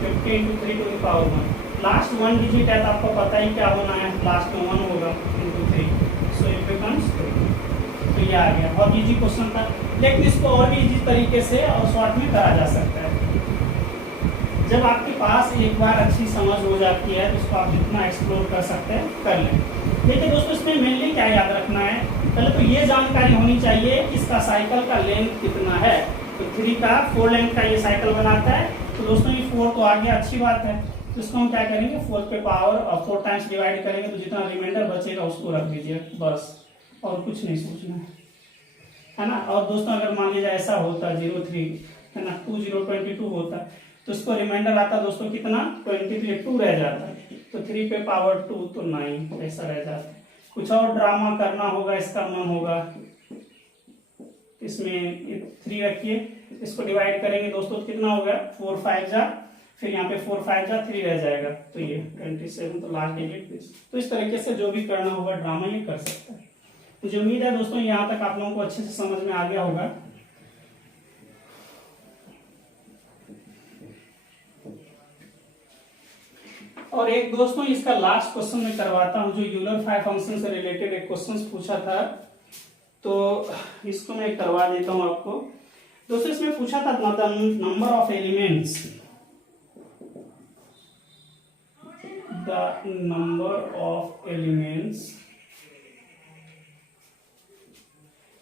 50 × 3⁻1, लास्ट 1 डिजिट है तो आपको पता ही क्या होना है, लास्ट में 1 होगा × 3, सो इट बिकम्स 3। तो ये आ गया, बहुत इजी क्वेश्चन था, लेकिन इसको और भी इजी तरीके से और शॉर्ट में करा जा सकता है। जब आपके पास एक बार अच्छी समझ हो जाती है तो इसको आप जितना एक्सप्लोर कर सकते हैं कर लें। देखिए दोस्तों, इसमें मेनली क्या याद रखना है, पहले तो ये जानकारी होनी चाहिए कि इसका साइकिल का लेंथ कितना है। तो 3 का 4 लेंथ का ये साइकिल बनाता है, तो दोस्तों ये 4 तो आ गया, अच्छी बात है। तो इसको हम क्या करेंगे, 4 पे पावर और 4 टाइम्स डिवाइड करेंगे, तो जितना रिमाइंडर बचेगा उसको रख दीजिए बस, और कुछ नहीं सोचना है ना। और दोस्तों अगर मान लीजिए ऐसा होता 03 है ना, 2022 होता, तो इसको रिमाइंडर आता दोस्तों कितना, 23, 2 रह जाता, तो 3 पे पावर 2 तो 9 ऐसा रह जाता। कुछ और ड्रामा करना होगा, इसका मन होगा, इसमें 3 रखिए, इसको डिवाइड करेंगे दोस्तों तो कितना होगा, 4 5 जा, फिर यहाँ पे 4 5 जा 3 रह जाएगा, तो ये 27, तो लास्ट डिजिट। तो इस तरीके से जो भी करना होगा ड्रामा ये कर सकता है। मुझे उम्मीद है दोस्तों यहाँ तक आप लोगों को अच्छे से समझ में आ गया होगा। और एक दोस्तों इसका लास्ट क्वेश्चन मैं करवाता हूँ, जो यूलर 5 फंक्शन से रिलेटेड एक क्वेश्चन पूछा था, तो इसको मैं करवा देता हूँ आपको। दोस्तों इसमें पूछा था number of elements, the number of elements,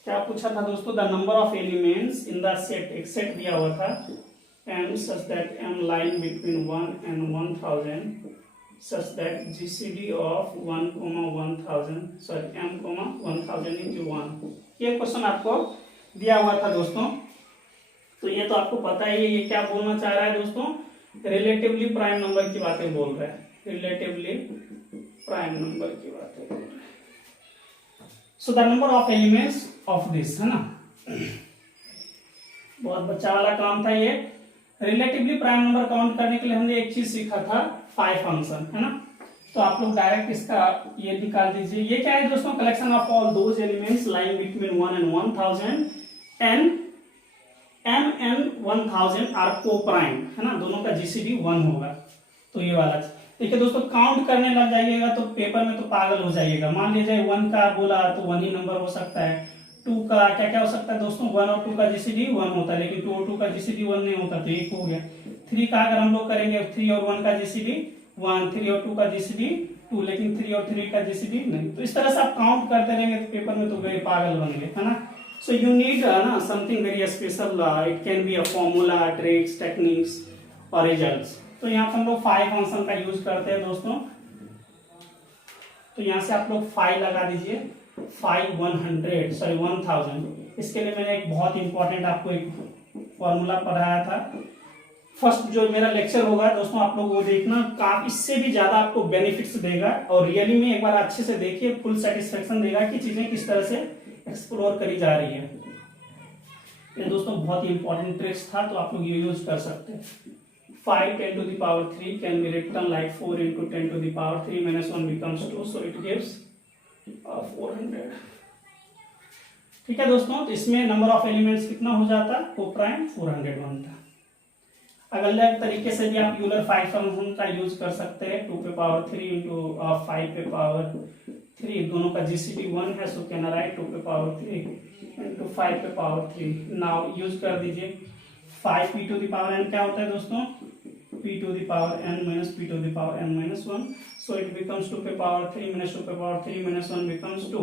क्या पूछा था दोस्तों, the number of elements in the set, एक सेट दिया हुआ था m such that m lying between 1 and 1000 such that GCD of 1, 1000 sorry m, 1000 into 1, ये क्वेश्चन आपको दिया हुआ था दोस्तों। तो ये तो आपको पता ही है, ये क्या बोलना चाह रहा है दोस्तों, रिलेटिवली प्राइम नंबर की बातें बोल रहा है, रिलेटिवली प्राइम नंबर की बातें बोल रहा है। So the number of elements of this, है ना, बहुत बच्चा वाला काम था ये। रिलेटिवली प्राइम नंबर काउंट करने के लिए हमने एक चीज सीखा था, 5 फंक्शन, है ना। तो आप लोग डायरेक्ट इसका ये निकाल दीजिए। ये क्या है दोस्तों, collection of all those elements lying between 1 and 1000 and m and 1000 are coprime, है ना, दोनों का जीसीडी 1 होगा। तो ये वाला देखिए दोस्तों, काउंट करने लग जाइएगा तो पेपर में तो पागल हो जाइएगा। मान लीजिए 1 का बोला तो 1 ही नंबर हो सकता है, 2 का क्या क्या हो सकता है दोस्तों, 1 और 2 का जीसीडी 1 होता है, लेकिन 2 और 2 का जीसीडी 1 नहीं होता, तो 1 हो गया। 3 का अगर हम लोग करेंगे 3 और 1 का जीसीडी 1, 3 और 2 का जीसीडी 2, लेकिन 3 और 3 का जीसीडी नहीं। तो इस तरह से आप काउंट करते रहेंगे तो पेपर में तो गए पागल बन गए, है ना। सो यू नीड ना something very special, it can be a formula, tricks, techniques और रिजल्ट्स। तो यहाँ पे हम लोग 5 फंक्शन का यूज करते हैं दोस्तों। तो यहाँ से आप लोग 5 लगा दीजिए, 1000। इसके लिए मैंने एक बहुत इंपॉर्टेंट आपको एक फॉर्मूला पढ़ाया था। फर्स्ट जो मेरा लेक्चर होगा दोस्तों आप लोग वो देखना, काफी इससे भी ज्यादा आपको बेनिफिट्स देगा, और रियली में एक बार अच्छे से देखिए, फुल सेटिस्फेक्शन देगा कि चीजें किस तरह से एक्सप्लोर करी जा रही है। ये दोस्तों बहुत ही इंपॉर्टेंट ट्रिक्स था, तो आप लोग ये यूज कर सकते हैं। 5 10 to the power 3 can be written like 4 into 10 to the power 3 minus 1 becomes 2, so it gives 400। ठीक है दोस्तों, तो इसमें नंबर ऑफ एलिमेंट्स कितना हो जाता, को प्राइम 400 बनता। अलग तरीके से भी आप यूलर 5 फंक्शन का यूज कर सकते हैं, 2 पे पावर 3 इंटू 5 पे पावर 3, दोनों का जीसीडी 1 है, सो कैन राइट 2 पे पावर 3 इंटू 5 पे पावर 3। नाउ यूज कर दीजिए 5 p to the power n, क्या होता है दोस्तों, p to the power n minus p to the power n minus 1, so it becomes 2 पे पावर 3 minus 2 पे power 3 minus 1 becomes 2,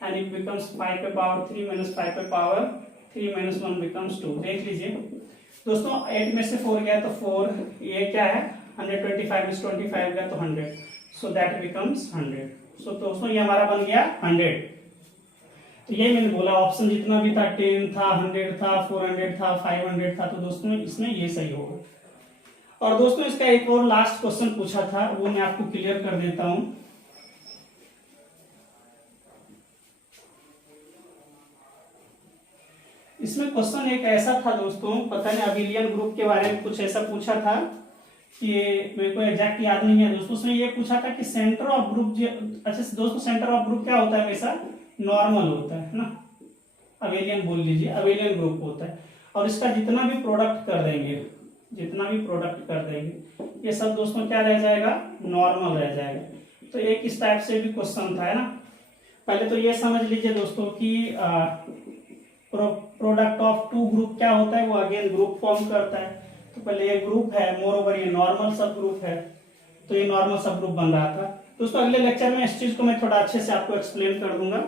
and it becomes 5 पे पावर 3 minus 5 पे पावर 3 minus 1 becomes 2। देख लीजिए दोस्तों, 8 में से 4 गया तो 4, ये क्या है 125 में 25 गया तो 100, so that becomes 100। so दोस्तों ये हमारा बन गया 100। तो ये मैंने बोला ऑप्शन जितना भी था, 10 था, 100 था, 400 था, 500 था, तो दोस्तों इसमें ये सही होगा। और दोस्तों इसका एक और लास्ट क्वेश्चन पूछा था, वो मैं आपको क्लियर कर देता हूं। इसमें क्वेश्चन एक ऐसा था दोस्तों, पता नहीं अबिलियन ग्रुप के बारे में कुछ ऐसा पूछा था कि मेरे को एग्जैक्ट याद नहीं है दोस्तों, उसमें ये पूछा था कि सेंटर ऑफ ग्रुप, अच्छा दोस्तों सेंटर ऑफ ग्रुप क्या होता है, हमेशा नॉर्मल होता है ना, अबेलियन बोल लीजिए, अबेलियन ग्रुप होता है। और इसका जितना भी प्रोडक्ट कर देंगे, जितना भी प्रोडक्ट कर देंगे, ये सब दोस्तों क्या रह जाएगा, नॉर्मल रह जाएगा। तो एक इस टाइप से भी क्वेश्चन था, है ना। पहले तो ये समझ लीजिए दोस्तों कि प्रोडक्ट ऑफ टू ग्रुप क्या होता है, वो अगेन ग्रुप फॉर्म करता है। तो पहले ये ग्रुप है, मोर ओवर ये नॉर्मल सब ग्रुप है, तो ये नॉर्मल सब ग्रुप बन रहा था दोस्तों। अगले लेक्चर में इस चीज को मैं थोड़ा अच्छे से आपको एक्सप्लेन कर दूंगा।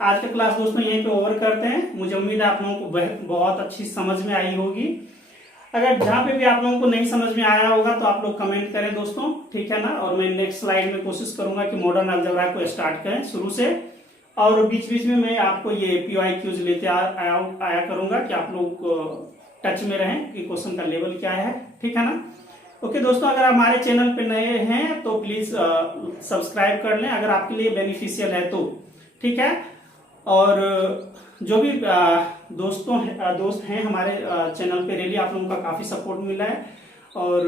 आज का क्लास दोस्तों यहीं पे ओवर करते हैं। मुझे उम्मीद है आप लोगों को बहुत अच्छी समझ में आई होगी। अगर जहां पे भी आप लोगों को नहीं समझ में आया होगा तो आप लोग कमेंट करें दोस्तों, ठीक है ना। और मैं नेक्स्ट स्लाइड में कोशिश करूंगा कि मॉडर्न अलजेब्रा को स्टार्ट करें शुरू से, और बीच बीच में मैं आपको ये PYQs लेते आया करूंगा कि आप लोग टच में रहें कि क्वेश्चन का लेवल क्या है, ठीक है ना। ओके दोस्तों, अगर हमारे चैनल पे नए हैं तो प्लीज सब्सक्राइब कर लें अगर आपके लिए बेनिफिशियल है तो, ठीक है। और जो भी दोस्त हैं हमारे चैनल पे, रियली आप लोगों का काफी सपोर्ट मिला है। और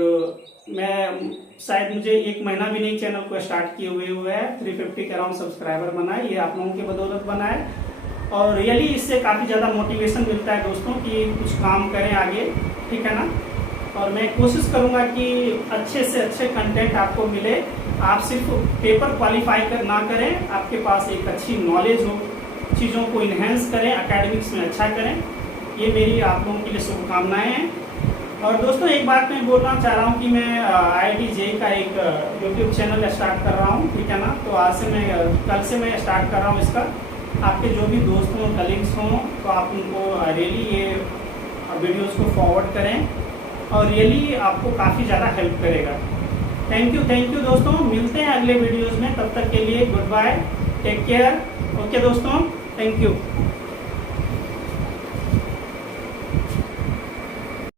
मैं शायद मुझे 1 महीना भी नहीं चैनल को स्टार्ट किए हुए है, 350 के अराउंड सब्सक्राइबर बना है, ये आप लोगों के बदौलत बना है। और रियली इससे काफी ज्यादा मोटिवेशन मिलता है दोस्तों कि कुछ काम करें आगे, ठीक है ना। और मैं कोशिश करूंगा कि अच्छे से अच्छे कंटेंट आपको मिले। आप सिर्फ पेपर क्वालिफाई ना करें, आपके पास एक अच्छी नॉलेज हो, चीज़ों को इन्हेंस करें, एकेडमिक्स में अच्छा करें, ये मेरी आप लोगों के लिए शुभकामनाएं हैं। और दोस्तों एक बात मैं बोलना चाह रहा हूँ कि मैं IIT JEE का एक YouTube चैनल स्टार्ट कर रहा हूँ, ठीक है ना। तो आज से कल से मैं स्टार्ट कर रहा हूँ इसका। आपके जो भी दोस्त हों, कलीग्स हों, तो आप उनको रियली ये वीडियोज़ को फॉरवर्ड करें, और रियली आपको काफ़ी ज़्यादा हेल्प करेगा। थैंक यू दोस्तों, मिलते हैं अगले वीडियोज़ में, तब तक के लिए good bye, take care. Okay दोस्तों, थैंक यू।